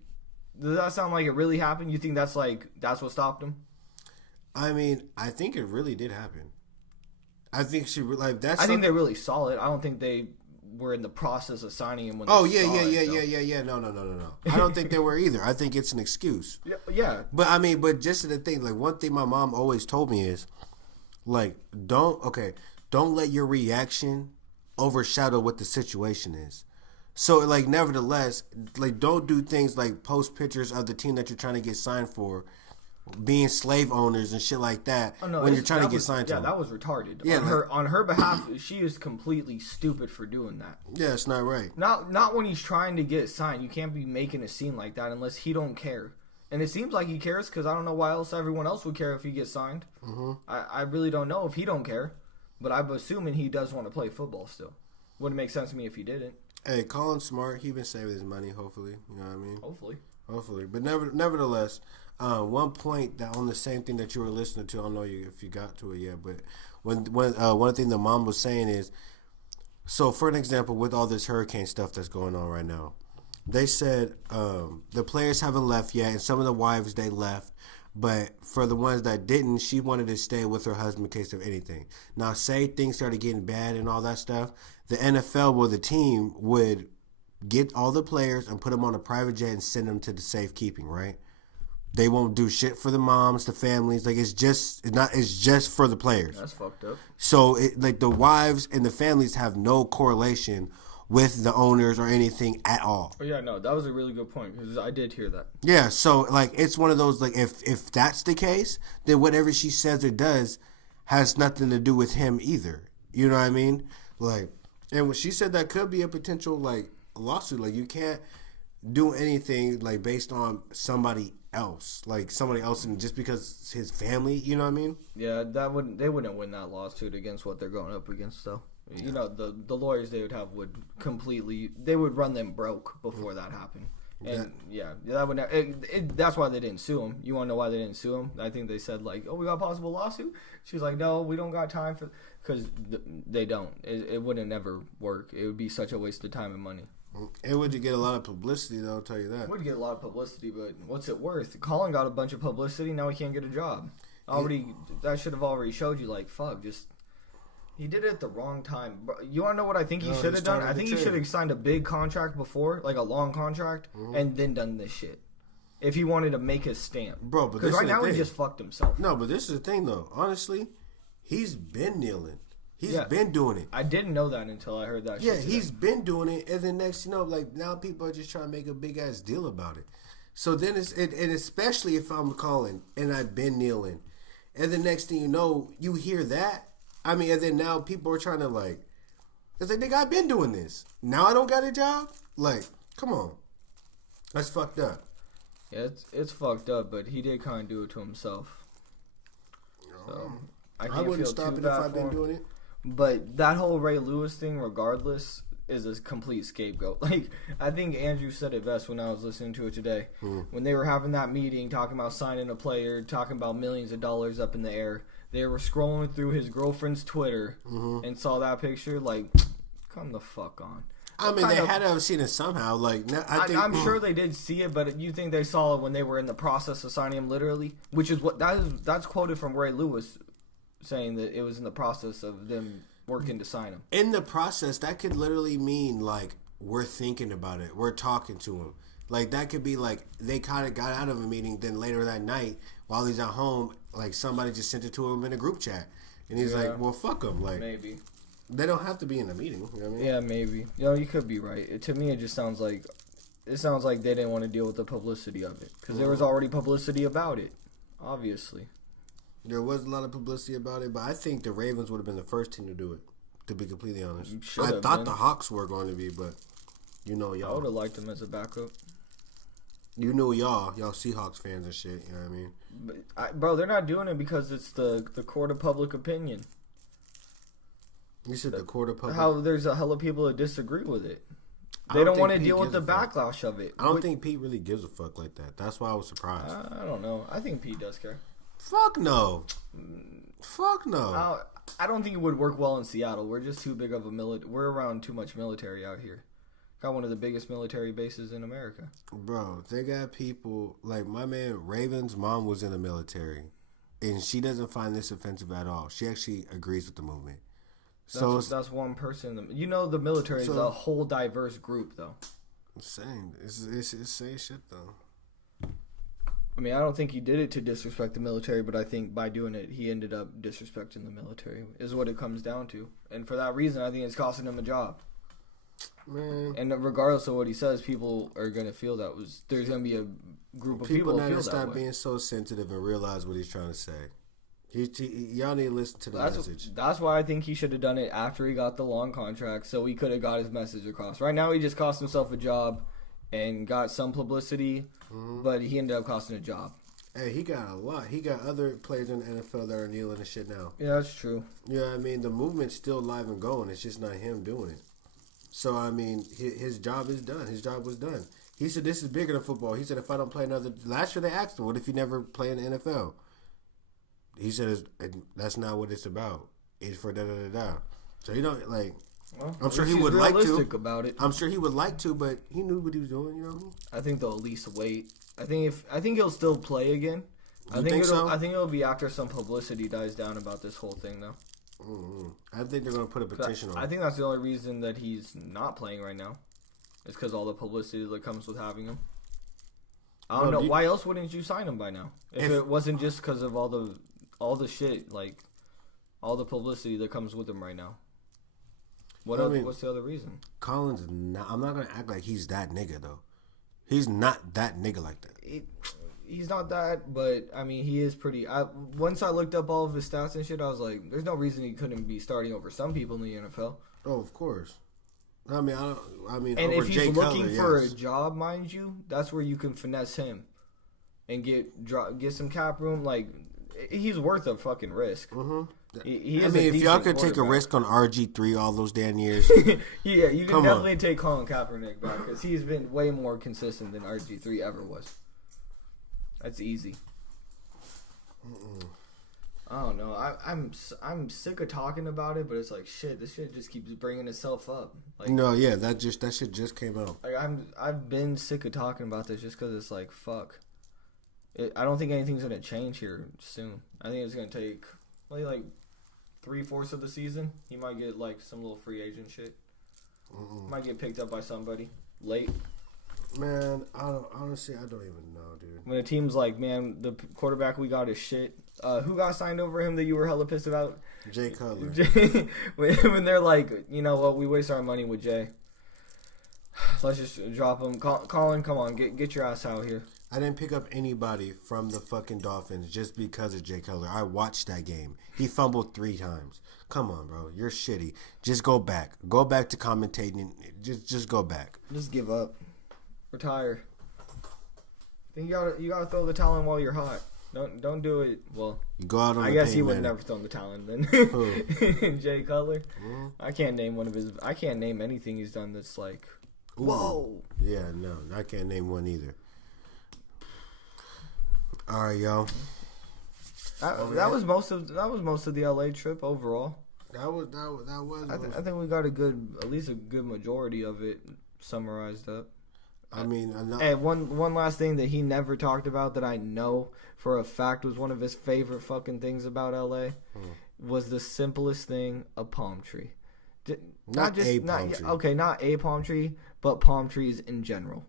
does that sound like it really happened? You think that's what stopped him? I mean, I think it really did happen. I think I think they really saw it. I don't think they were in the process of signing him when No. I don't think they were either. I think it's an excuse. Yeah. But just the thing, like one thing my mom always told me is, like, don't let your reaction overshadow what the situation is. So, like, nevertheless, like, don't do things like post pictures of the team that you're trying to get signed for being slave owners and shit like that when you're trying to get signed to them. Yeah, that was retarded. Yeah, on her behalf, she is completely stupid for doing that. Yeah, it's not right. Not when he's trying to get signed. You can't be making a scene like that unless he don't care. And it seems like he cares because I don't know why else everyone else would care if he gets signed. I really don't know if he don't care, but I'm assuming he does want to play football still. Wouldn't make sense to me if he didn't. Hey, Colin's smart. He been saving his money, hopefully. You know what I mean? Hopefully. But nevertheless, one point that on the same thing that you were listening to, I don't know if you got to it yet, but one thing the mom was saying is, so for an example, with all this hurricane stuff that's going on right now, they said the players haven't left yet, and some of the wives, they left. But for the ones that didn't, she wanted to stay with her husband in case of anything. Now, say things started getting bad and all that stuff, the NFL, the team would get all the players and put them on a private jet and send them to the safekeeping, right? They won't do shit for the moms, the families. Like, it's just for the players. That's fucked up. So, the wives and the families have no correlation with the owners or anything at all. Oh, yeah, no, that was a really good point because I did hear that. Yeah, so, like, it's one of those, like, if that's the case, then whatever she says or does has nothing to do with him either. You know what I mean? Like, and when she said that could be a potential, like, lawsuit. Like, you can't do anything, like, based on somebody else. Like, somebody else, and just because it's his family, you know what I mean? Yeah, they wouldn't win that lawsuit against what they're going up against, though. You know, the lawyers they would have would run them broke before that happened. And that would that's why they didn't sue him. You want to know why they didn't sue him? I think they said like, oh, we got a possible lawsuit. She's like, no, we don't got time for, because they don't. It wouldn't never work. It would be such a waste of time and money. It would get a lot of publicity, though. I'll tell you that. It would get a lot of publicity, but what's it worth? Colin got a bunch of publicity. Now he can't get a job. That should have already showed you. Like, fuck, he did it at the wrong time. You want to know what I think he should have done? I think he should have signed a big contract before, like a long contract, and then done this shit. If he wanted to make his stamp. Bro, but because right now he just fucked himself. No, but this is the thing, though. Honestly, he's been kneeling. He's been doing it. I didn't know that until I heard that shit. Yeah, he's been doing it, and then next, like, now people are just trying to make a big-ass deal about it. So then and especially if I'm Colin, and I've been kneeling, and the next thing you know, you hear that. I mean, and then now people are trying to, like, it's like, nigga, I've been doing this. Now I don't got a job? Like, come on. That's fucked up. Yeah, it's fucked up, but he did kind of do it to himself. So, I wouldn't stop it if I've been doing it. But that whole Ray Lewis thing, regardless, is a complete scapegoat. Like, I think Andrew said it best when I was listening to it today. When they were having that meeting, talking about signing a player, talking about millions of dollars up in the air, they were scrolling through his girlfriend's Twitter and saw that picture. Like, come the fuck on. I mean, they had to have seen it somehow. Like, I'm sure they did see it, but you think they saw it when they were in the process of signing him, literally? Which is that's quoted from Ray Lewis, saying that it was in the process of them working to sign him. In the process, that could literally mean, like, we're thinking about it. We're talking to him. Like, that could be, like, they kind of got out of a meeting, then later that night, while he's at home, like, somebody just sent it to him in a group chat. And he's like, well, fuck him. Like, maybe. They don't have to be in a meeting. You know what I mean? Yeah, maybe. You could be right. To me, it just sounds like they didn't want to deal with the publicity of it. Because there was already publicity about it, obviously. There was a lot of publicity about it, but I think the Ravens would have been the first team to do it, to be completely honest. I thought the Hawks were going to be, but y'all. I would have liked him as a backup. You knew y'all Seahawks fans and shit, you know what I mean? Bro, they're not doing it because it's the court of public opinion. You said the court of public... How there's a hell of people that disagree with it. They don't want to deal with the backlash of it. I don't think Pete really gives a fuck like that. That's why I was surprised. I don't know. I think Pete does care. Fuck no. Fuck no. I don't think it would work well in Seattle. We're just too big of a we're around too much military out here. Got one of the biggest military bases in America. Bro, they got people like my man Raven's mom was in the military, and she doesn't find this offensive at all. She actually agrees with the movement. So that's one person. The military is a whole diverse group, though. Same. It's same shit though. I mean, I don't think he did it to disrespect the military, but I think by doing it, he ended up disrespecting the military, is what it comes down to. And for that reason, I think it's costing him a job. Man. And regardless of what he says, people are going to feel there's going to be a group of people that feel that way. People need to stop being so sensitive and realize what he's trying to say. Y'all need to listen to the message. That's why I think he should have done it after he got the long contract, so he could have got his message across. Right now, he just cost himself a job and got some publicity, but he ended up costing a job. Hey, he got a lot. He got other players in the NFL that are kneeling and shit now. Yeah, that's true. Yeah, I mean, the movement's still live and going. It's just not him doing it. So, I mean, his job is done. His job was done. He said, this is bigger than football. He said, if I don't play another... Last year they asked him, what if you never play in the NFL? He said, that's not what it's about. It's for da-da-da-da. So, like... Well, I'm sure he would like to. About it. I'm sure he would like to, but he knew what he was doing, you know? I think they'll at least wait. I think he'll still play again. I think it'll be after some publicity dies down about this whole thing, though. Mm-hmm. I think they're going to put a petition on it. I think that's the only reason that he's not playing right now. It's because all the publicity that comes with having him. I don't know. Why else wouldn't you sign him by now? If it wasn't just because of all the shit, like, all the publicity that comes with him right now. What's the other reason? Colin's not... I'm not going to act like he's that nigga, though. He's not that nigga like that. He's not that, but, I mean, he is pretty... Once I looked up all of his stats and shit, I was like, there's no reason he couldn't be starting over some people in the NFL. Oh, of course. I mean, and if he's looking for a job, mind you, that's where you can finesse him and get some cap room. Like, he's worth a fucking risk. He I is mean, a if y'all decent could take a quarterback. risk on RG3 all those damn years, Yeah, you can Come definitely on. take Colin Kaepernick back because he's been way more consistent than RG3 ever was. That's easy. I don't know. I'm sick of talking about it, but it's like shit. This shit just keeps bringing itself up. Like, no, yeah, that shit just came out. like I've been sick of talking about this just because it's like fuck. I don't think anything's gonna change here soon. I think it's gonna take like 3/4 of the season. He might get like some little free agent shit. Might get picked up by somebody late. Man, honestly, I don't even know, dude. When a team's like, man, the quarterback we got is shit. Who got signed over him that you were hella pissed about? Jay Cutler. When they're like, you know what, we waste our money with Jay. Let's just drop him. Colin, come on, get your ass out here. I didn't pick up anybody from the fucking Dolphins just because of Jay Cutler. I watched that game. He fumbled 3 times. Come on, bro. You're shitty. Just go back. Go back to commentating. Just go back. Just give up. Retire. I think you gotta throw the towel in while you're hot. Don't do it. Well, You go out on I the guess Peyton he would Manning. never thrown the towel in then. Who? Jay Cutler. I can't name I can't name anything he's done that's like, Ooh. whoa. Yeah, no. I can't name one either. All right, yo. That was most of the LA trip overall. That was. I think we got at least a good majority of it summarized up. I mean, Hey, one last thing that he never talked about that I know for a fact was one of his favorite fucking things about LA was the simplest thing, a palm tree. Not a palm tree, but palm trees in general.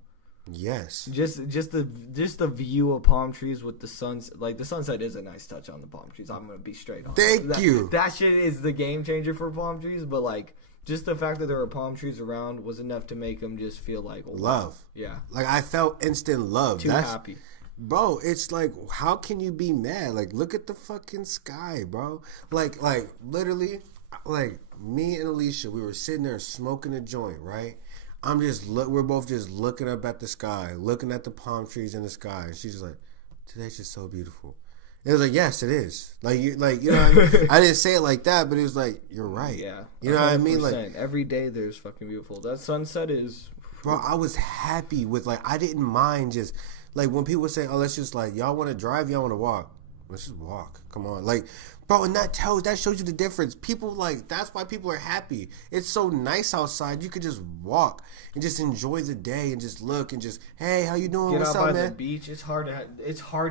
yes. Just the view of palm trees with the sunset. Like the sunset is a nice touch on the palm trees. I'm gonna be straight on. Thank you. That shit is the game changer for palm trees. But like, just the fact that there were palm trees around was enough to make him just feel like Love. Yeah, Like, I felt instant love. too happy. Bro, it's like, how can you be mad? Like, look at the fucking sky, bro. Like literally, like, me and Alicia, we were sitting there smoking a joint, right? We're both just looking up at the sky, looking at the palm trees in the sky. And she's just like, today's just so beautiful. It was like, yes, it is. Like, you know what I mean? I didn't say it like that, but it was like, you're right. Yeah, You know what I mean? Like, 100%. Every day there's fucking beautiful. That sunset is. bro, I was happy with, like, I didn't mind just, like, when people say, oh, let's just, like, y'all want to drive, y'all want to walk. Let's just walk. Come on. Like, bro, and that shows you the difference. People, like, that's why people are happy. It's so nice outside. You could just walk and just enjoy the day and just look and just, hey, how you doing? Get What's out by up, the man? beach. It's hard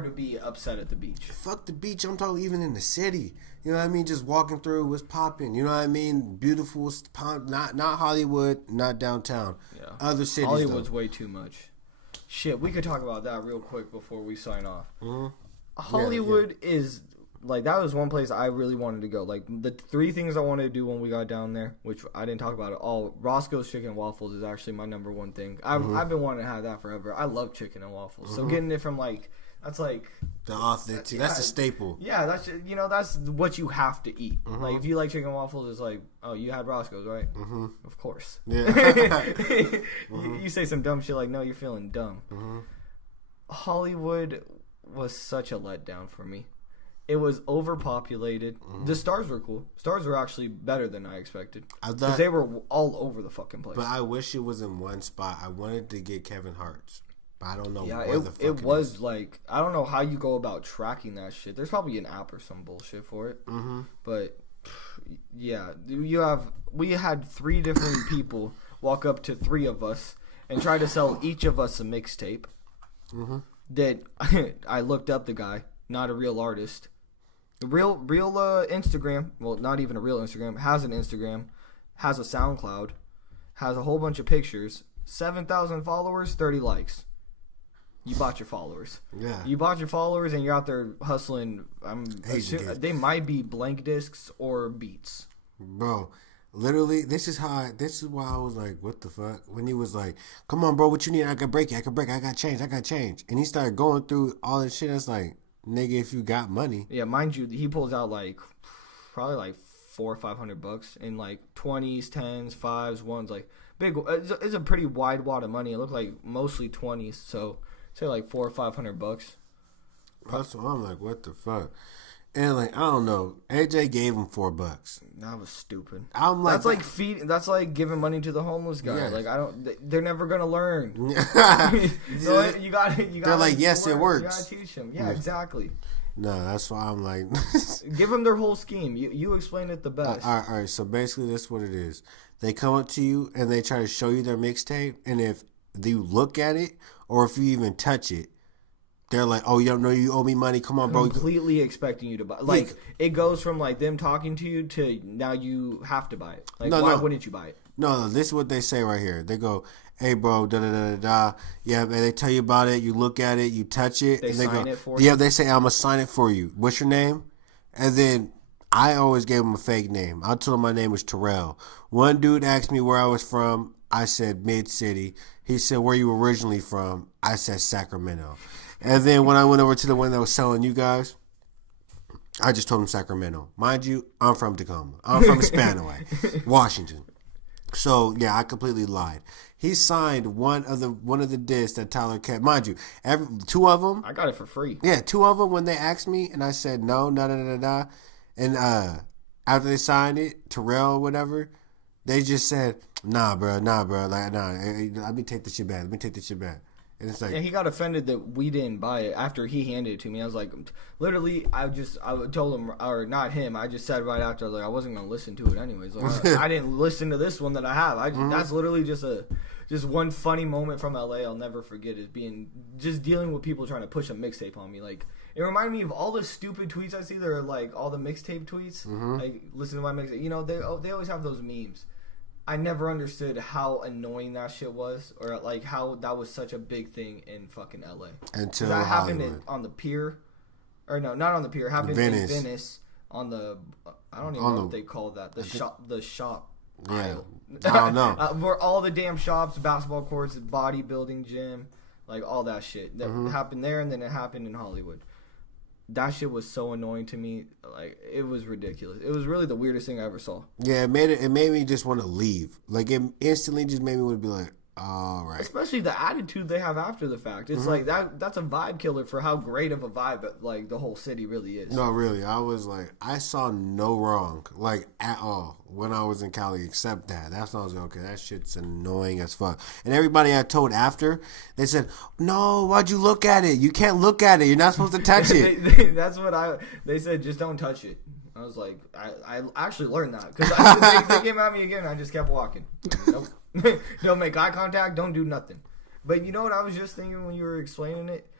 to be upset at the beach. Fuck the beach. I'm talking even in the city. You know what I mean? Just walking through, what's popping. You know what I mean? Beautiful, not Hollywood, not downtown. Yeah. Other cities, Hollywood's though. way too much. Shit, we could talk about that real quick before we sign off. Mm-hmm. Hollywood is like, that was one place I really wanted to go. Like, the 3 things I wanted to do when we got down there, which I didn't talk about at all. Roscoe's Chicken and Waffles is actually my number 1 thing. I've been wanting to have that forever. I love chicken and waffles. So getting it from like, that's like The authentic. That's a staple. yeah, that's what you have to eat. Like, if you like chicken and waffles, it's like, oh, you had Roscoe's, right? Of course. Yeah. You say some dumb shit like, no, you're feeling dumb. Hollywood was such a letdown for me. It was overpopulated. The stars were cool. Stars were actually better than I expected. Because they were all over the fucking place. But I wish it was in one spot. I wanted to get Kevin Hart's. But I don't know Yeah, where the fuck it was is. like, I don't know how you go about tracking that shit. There's probably an app or some bullshit for it. But yeah, we had 3 different people walk up to 3 of us and try to sell each of us a mixtape. That I looked up the guy, not a real artist. Real Instagram, well, not even a real Instagram, has an Instagram, has a SoundCloud, has a whole bunch of pictures, 7,000 followers, 30 likes. You bought your followers. Yeah. You bought your followers and you're out there hustling. Kids. They might be blank discs or beats. Bro, literally, this is why I was like, what the fuck? When he was like, come on, bro, what you need? I can break it. I got change. And he started going through all this shit. It's like, nigga, if you got money. Yeah, mind you, he pulls out like probably like $400 or $500 in like 20s, 10s, 5s, 1s, like big. It's a pretty wide wad of money. It looked like mostly 20s, so say like $400 or $500. That's what I'm like, what the fuck? And like, I don't know. AJ gave him $4. That was stupid. I'm like, that's like giving money to the homeless guy. Yeah. Like they're never gonna learn. So you got. They're like, yes, it works. You gotta teach them. Yeah, exactly. No, that's why I'm like, give them their whole scheme. You explain it the best. all right. So basically, that's what it is. They come up to you and they try to show you their mixtape, and if you look at it or if you even touch it, they're like, "Oh, you don't know you owe me money. Come on, bro." Completely expecting you to buy. Like it goes from like them talking to you to now you have to buy it. Like why wouldn't you buy it? No, this is what they say right here. They go, "Hey, bro, da da da da da." Yeah, man. They tell you about it. You look at it. You touch it. They and sign go, it for you. Yeah, they say, "I'm gonna sign it for you." What's your name? And then I always gave him a fake name. I told him my name was Terrell. One dude asked me where I was from. I said Mid-City. He said, "Where you originally from?" I said Sacramento. And then when I went over to the one that was selling you guys, I just told him Sacramento. Mind you, I'm from Tacoma. I'm from Spanaway, Washington. So yeah, I completely lied. He signed one of the discs that Tyler kept. Mind you, two of them. I got it for free. Yeah, two of them when they asked me, and I said no, da. And after they signed it, Terrell or whatever, they just said, nah, bro, like nah. Let me take this shit back. And it's like, and he got offended that we didn't buy it after he handed it to me. I was like, literally, I told him, or not him. I just said right after, I was like, I wasn't gonna listen to it anyways. Like, I didn't listen to this one that I have. That's literally just one funny moment from LA I'll never forget is dealing with people trying to push a mixtape on me. Like it reminded me of all the stupid tweets I see. They're like all the mixtape tweets. Like listen to my mixtape. You know they always have those memes. I never understood how annoying that shit was, or like how that was such a big thing in fucking LA. Until that happened on the pier, or no, not on the pier. It happened in Venice on the I don't even know what they call that. The shop. Yeah, aisle. I don't know. Where all the damn shops, basketball courts, bodybuilding gym, like all that shit that happened there, and then it happened in Hollywood. That shit was so annoying to me. Like it was ridiculous. It was really the weirdest thing I ever saw. Yeah, it made me just want to leave. Like it instantly just made me want to be like, all right. Especially the attitude they have after the fact. It's like that's a vibe killer for how great of a vibe like the whole city really is. No, really. I was like, I saw no wrong, like at all when I was in Cali except that. That's when I was like, okay, that shit's annoying as fuck. And everybody I told after, they said, no, why'd you look at it? You can't look at it. You're not supposed to touch it. That's what they said, just don't touch it. I was like, I actually learned that because they came at me again. And I just kept walking. Nope. Don't make eye contact. Don't do nothing. But you know what I was just thinking when you were explaining it?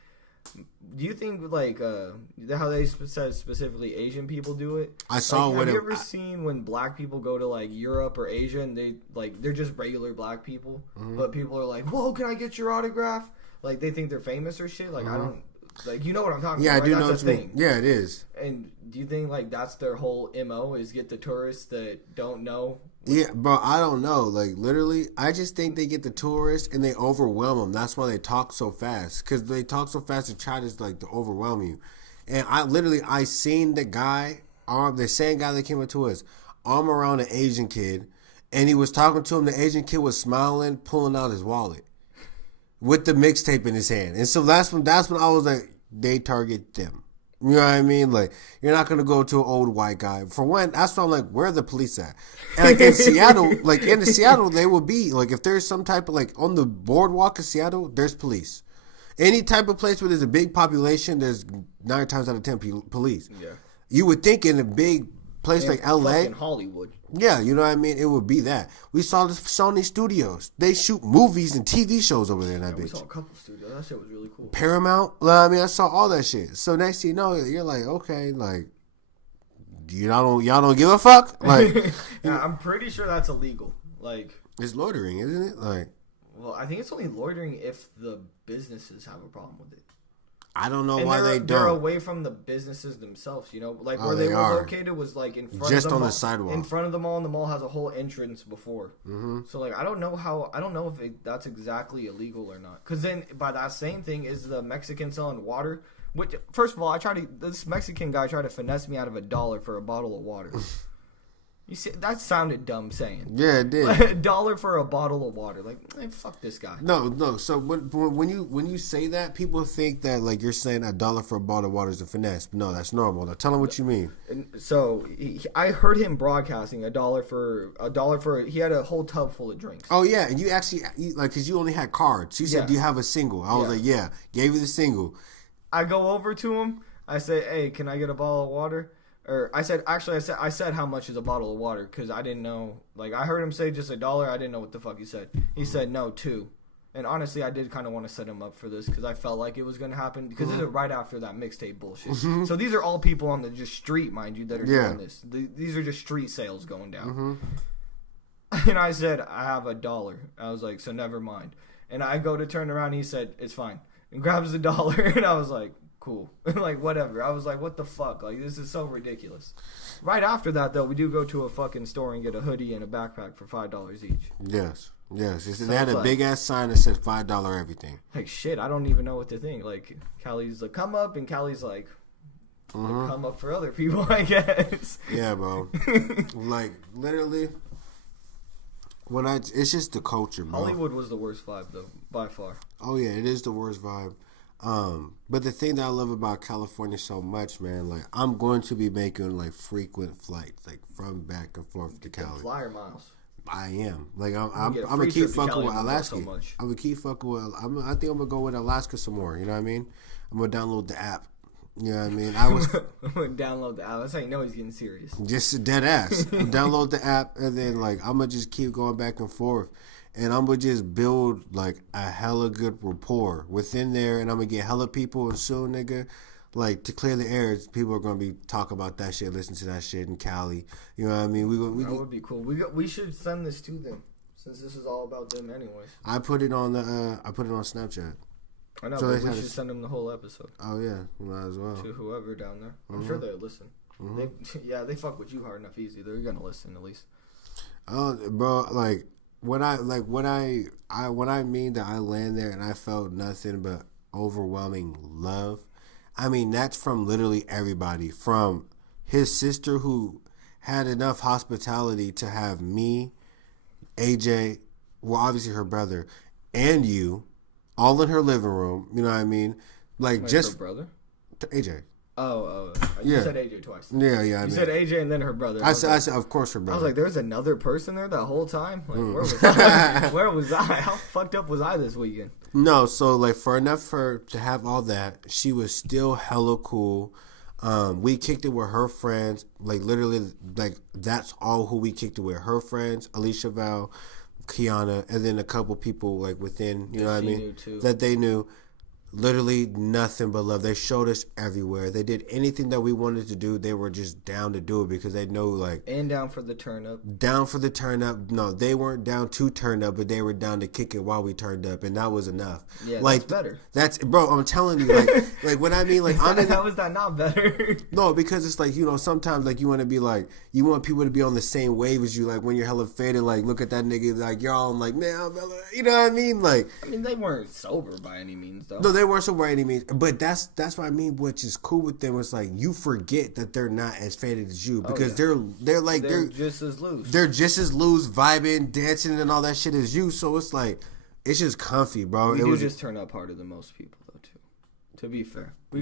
Do you think like how they said specifically Asian people do it? I saw have you ever seen when black people go to like Europe or Asia and they're just regular black people, but people are like, "Whoa, can I get your autograph?" Like they think they're famous or shit. Like I don't. Like you know what I'm talking about? Yeah, I do that's know. What you mean. Yeah, it is. And do you think like that's their whole MO is get the tourists that don't know? Yeah, bro, I don't know. Like literally, I just think they get the tourists and they overwhelm them. That's why they talk so fast, because they talk so fast and try to overwhelm you. And I seen the guy, the same guy that came up to us, arm around an Asian kid, and he was talking to him. The Asian kid was smiling, pulling out his wallet with the mixtape in his hand. And so that's when I was like, they target them. You know what I mean? Like, you're not gonna go to an old white guy. For one, that's why I'm like, where are the police at? And like in Seattle, they will be like, if there's some type of like on the boardwalk in Seattle, there's police. Any type of place where there's a big population, there's 9 times out of 10 police. Yeah. You would think in a big place like LA, in Hollywood. Yeah, you know what I mean? It would be that. We saw the Sony Studios. They shoot movies and TV shows over there in that bitch. We saw a couple studios. That shit was really cool. Paramount. I mean, I saw all that shit. So next thing you know, you're like, okay, like, y'all don't give a fuck? Like, yeah, I'm pretty sure that's illegal. Like, it's loitering, isn't it? Like, well, I think it's only loitering if the businesses have a problem with it. I don't know why they don't. They're away from the businesses themselves, you know. Like where they were located was like in front just of the on mall, the sidewalk, in front of the mall, and the mall has a whole entrance before. Mm-hmm. So like I don't know if that's exactly illegal or not. Because then by that same thing is the Mexican selling water. Which first of all, this Mexican guy tried to finesse me out of $1 for a bottle of water. You see, that sounded dumb saying. Yeah, it did. $1 for a bottle of water. Like, hey, fuck this guy. No. So when you say that, people think that like you're saying $1 for a bottle of water is a finesse. No, that's normal. Now tell them what you mean. And so I heard him broadcasting $1 for. He had a whole tub full of drinks. Oh yeah, and you actually like because you only had cards. You said, "Do you have a single?" I was like, "Yeah." Gave you the single. I go over to him. I say, "Hey, can I get a bottle of water?" Or I said how much is a bottle of water because I didn't know. Like I heard him say just $1. I didn't know what the fuck he said. He said no, 2. And honestly, I did kind of want to set him up for this because I felt like it was going to happen because this is right after that mixtape bullshit. So these are all people on the just street, mind you, that are doing this. These are just street sales going down. And I said I have $1. I was like, so never mind. And I go to turn around. And he said it's fine and grabs the $1. And I was like, cool. Like, whatever. I was like, what the fuck? Like, this is so ridiculous. Right after that, though, we do go to a fucking store and get a hoodie and a backpack for $5 each. Yes. They had a big-ass sign that said $5 everything. Like, shit, I don't even know what to think. Like, Callie's like, come up, and Callie's like, come up for other people, I guess. Yeah, bro. Like, literally, it's just the culture, bro. Hollywood was the worst vibe, though, by far. Oh, yeah, it is the worst vibe. But the thing that I love about California so much, man, like I'm going to be making like frequent flights, like from back and forth to Cali. Flyer miles. I am. Like I'm gonna keep fucking with Alaska. I'm gonna keep fucking with. I think I'm gonna go with Alaska some more. You know what I mean? I'm gonna download the app. You know what I mean? I'm gonna download the app. That's how you know he's getting serious. Just dead ass. Download the app and then like I'm gonna just keep going back and forth. And I'm going to just build, like, a hella good rapport within there. And I'm going to get hella people. And soon, nigga, like, to clear the air, people are going to be talking about that shit, listen to that shit in Cali. You know what I mean? That would be cool. We should send this to them, since this is all about them anyways. I put it on Snapchat. I know, so but we should send them the whole episode. Oh, yeah. Might as well. To whoever down there. I'm sure they'll listen. They fuck with you hard enough easy. They're going to listen, at least. Bro, like... When I mean that I land there and I felt nothing but overwhelming love, I mean that's from literally everybody. From his sister who had enough hospitality to have me, AJ, well obviously her brother, and you, all in her living room. You know what I mean? Like just her brother, AJ. Oh, you said AJ twice. Yeah. You said AJ and then her brother. I said, of course, her brother. I was like, there was another person there that whole time. Like, where was I? Where was I? How fucked up was I this weekend? No, so like for her to have all that, she was still hella cool. We kicked it with her friends, like literally, like that's all who we kicked it with. Her friends, Alicia Val, Kiana, and then a couple people like within, you know what I mean, that they knew. Literally nothing but love. They showed us everywhere. They did anything that we wanted to do. They were just down to do it because they know like and down for the turn up. Down for the turn up. No, they weren't down to turn up, but they were down to kick it while we turned up, and that was enough. Yeah, like, that's better. That's bro. I'm telling you, like when I mean like how is that not better? No, because it's like sometimes like you want to be like you want people to be on the same wave as you. Like when you're hella faded, like look at that nigga, like you're all like man, you know what I mean? Like I mean they weren't sober by any means though. No, they weren't sober by any means, but that's what I mean. Which is cool with them. It's like you forget that they're not as faded as you because they're just as loose. They're just as loose, vibing, dancing, and all that shit as you. So it's like it's just comfy, bro. We do just turn up harder than most people though, too. To be fair, we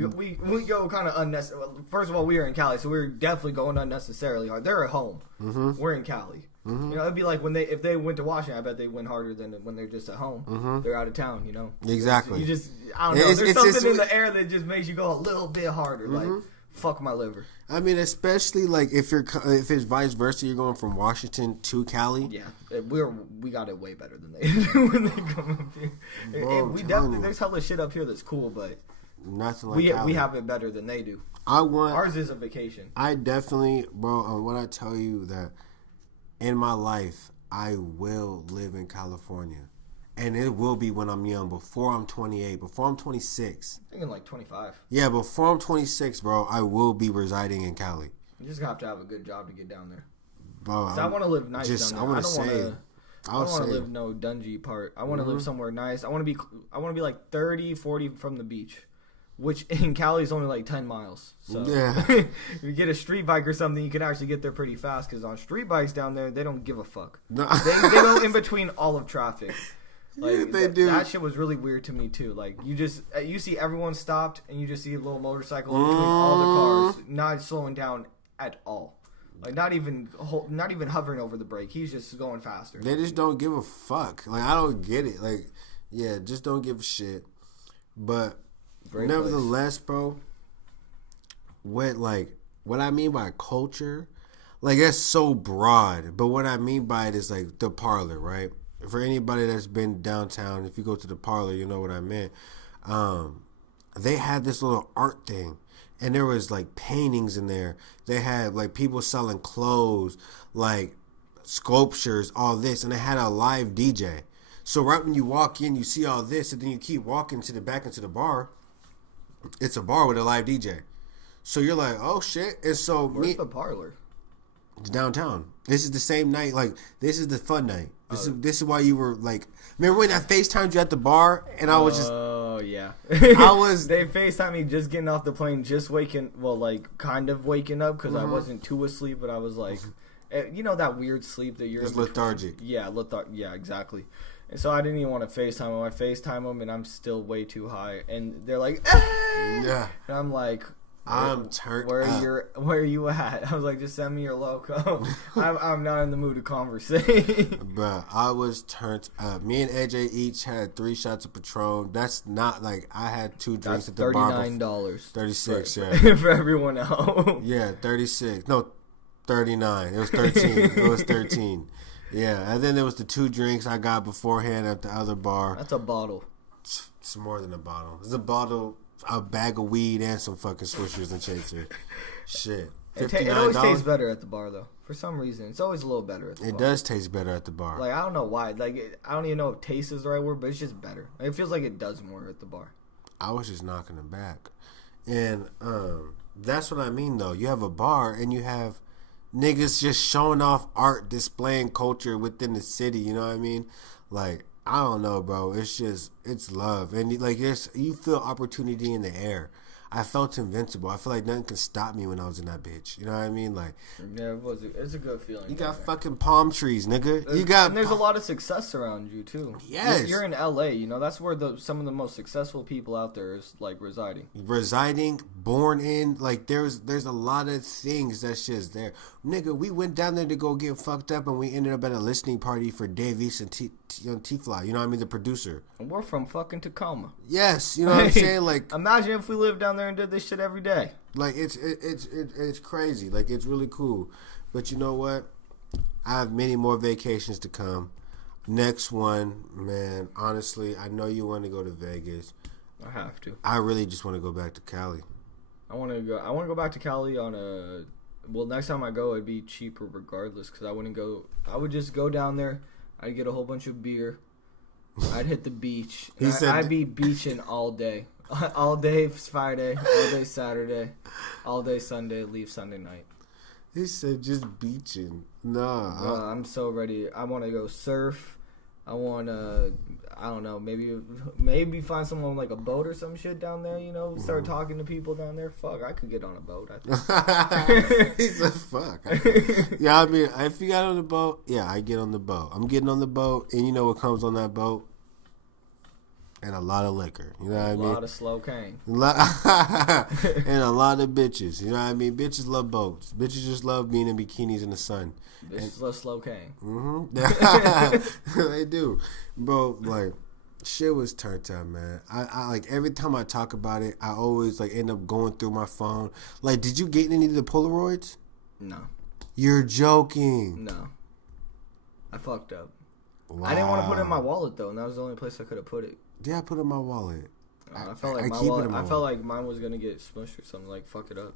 go kind of unnecessary. First of all, we are in Cali, so we're definitely going unnecessarily hard. They're at home. Mm-hmm. We're in Cali. Mm-hmm. You know, it'd be like if they went to Washington, I bet they went harder than when they're just at home. Mm-hmm. They're out of town, you know. Exactly. I don't know. There's something in the air that just makes you go a little bit harder. Mm-hmm. Like, fuck my liver. I mean, especially like if it's vice versa, you're going from Washington to Cali. Yeah, we got it way better than they do when they come up here. Bro, and we definitely there's hella shit up here that's cool, but nothing like Cali. We have it better than they do. Ours is a vacation. I definitely, bro. When I tell you that in my life, I will live in California. And it will be when I'm young, before I'm 28, before I'm 26. I'm thinking like 25. Yeah, before I'm 26, bro, I will be residing in Cali. You just have to have a good job to get down there. Bro, I want to live nice down there. I don't want to live no dungy part. I want to live somewhere nice. I want to be like 30, 40 from the beach. which in Cali is only like 10 miles. So Yeah. if you get a street bike or something, you can actually get there pretty fast. Because on street bikes down there, they don't give a fuck. No. They go in between all of traffic. Like, Yeah, they do. That shit was really weird to me too. Like you see everyone stopped, and you just see a little motorcycle in between all the cars, not slowing down at all. Like not even hovering over the brake. He's just going faster. They just don't give a fuck. Like I don't get it. Like yeah, just don't give a shit. But Great nevertheless, bro, what I mean by culture, like that's so broad. But what I mean by it is like the parlor, right? For anybody that's been downtown, if you go to the parlor, you know what I meant. They had this little art thing, and there was like paintings in there. They had like people selling clothes, like sculptures, all this, and they had a live DJ. So right when you walk in, you see all this, and then you keep walking to the back into the bar. It's a bar with a live DJ. So you're like, oh shit. And so Where's the parlor? Downtown. This is the same night. Like this is the fun night. This is why you were like. Remember when I FaceTimed you at the bar and I was just. Oh yeah. I was. They FaceTimed me just getting off the plane, just waking. Well, like kind of waking up because I wasn't too asleep, but I was like, you know that weird sleep that you're. It's lethargic. Yeah, Yeah, exactly. And so I didn't even want to FaceTime him. I FaceTime him and I'm still way too high. And they're like, hey! Yeah. And I'm like. I'm turned where up. Where are you at? I was like, just send me your loco. I'm not in the mood to conversate. Bro, I was turned up. Me and AJ each had 3 shots of Patron. That's not like I had 2 drinks That's at the bar. $39. 36, for, yeah. For everyone else. Yeah, 36. No, 39. It was 13. It was 13. Yeah, and then there was the 2 drinks I got beforehand at the other bar. That's a bottle. It's more than a bottle. It's a bottle, a bag of weed, and some fucking Swishers and Chaser. Shit. It always tastes better at the bar, though. For some reason, it's always a little better at the bar. It does taste better at the bar. Like, I don't know why. Like, I don't even know if taste is the right word, but it's just better. Like, it feels like it does more at the bar. I was just knocking them back. And that's what I mean, though. You have a bar, and you have niggas just showing off art, displaying culture within the city. You know what I mean? Like, I don't know, bro. It's just, it's love. And, like, you feel opportunity in the air. I felt invincible. I feel like nothing can stop me when I was in that bitch. You know what I mean? Like, yeah, it's a good feeling. You got fucking palm trees, nigga. And there's a lot of success around you too. Yes, you're in LA. You know that's where some of the most successful people out there is like residing, born in. Like there's a lot of things that's just there, nigga. We went down there to go get fucked up, and we ended up at a listening party for Dave East and T-Fly. You know what I mean? The producer. And we're from fucking Tacoma. Yes, you know what I'm saying. Like, imagine if we lived down there and did this shit every day. Like it's crazy. Like it's really cool. But you know what? I have many more vacations to come. Next one, man, honestly, I know you want to go to Vegas. I have to. I really just want to go back to Cali. I want to go back to Cali on a next time I go it'd be cheaper regardless cuz I would just go down there. I'd get a whole bunch of beer. I'd hit the beach. I'd be beaching all day. All day Friday, all day Saturday, all day Sunday, leave Sunday night. He said just beaching. Nah. I'm so ready. I want to go surf. I want to, I don't know, maybe find someone like a boat or some shit down there, you know, start talking to people down there. Fuck, I could get on a boat, I think. He said fuck. Yeah, I mean, if you got on the boat, yeah, I get on the boat. I'm getting on the boat, and you know what comes on that boat? And a lot of liquor, you know what I mean? A lot of slow cane. And a lot of bitches, you know what I mean? Bitches love boats. Bitches just love being in bikinis in the sun. Bitches love slow cane. Mm-hmm. They do. Bro, like, shit was turned up, man. I like, every time I talk about it, I always, like, end up going through my phone. Like, did you get any of the Polaroids? No. You're joking. No. I fucked up. Wow. I didn't want to put it in my wallet, though, and that was the only place I could have put it. Yeah, I put it in my wallet. I felt like my wallet. I felt like mine was gonna get smushed or something. Like fuck it up.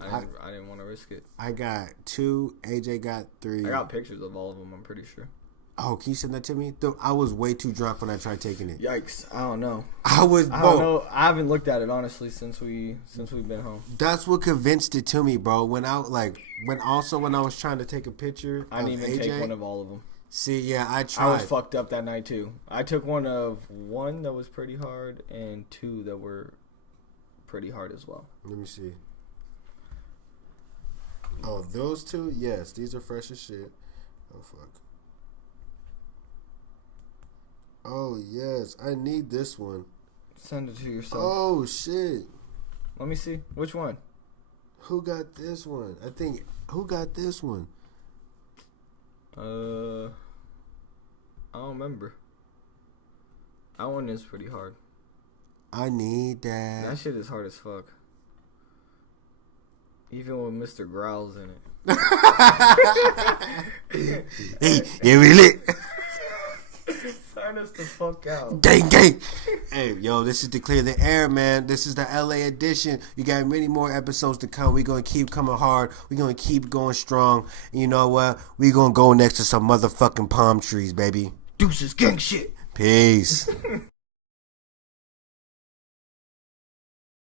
I didn't want to risk it. I got 2. AJ got 3. I got pictures of all of them. I'm pretty sure. Oh, can you send that to me? I was way too drunk when I tried taking it. Yikes! I don't know. I don't know. I haven't looked at it honestly since we've been home. That's what convinced it to me, bro. When I was trying to take a picture, I didn't even take one of all of them. See, yeah, I tried. I was fucked up that night too. I took one that was pretty hard and 2 that were pretty hard as well. Let me see. Oh, those two? Yes, these are fresh as shit. Oh, fuck. Oh, yes. I need this one. Send it to yourself. Oh, shit. Let me see. Which one? Who got this one? I think... Who got this one? I don't remember. That one is pretty hard. I need that. That shit is hard as fuck. Even with Mr. Growls in it. Hey, you really? Sign us the fuck out. Gang, gang. Hey, yo, this is to Clear the Air, man. This is the LA edition. You got many more episodes to come. We're going to keep coming hard. We're going to keep going strong. And you know what? We're going to go next to some motherfucking palm trees, baby. Deuces gang shit. Peace.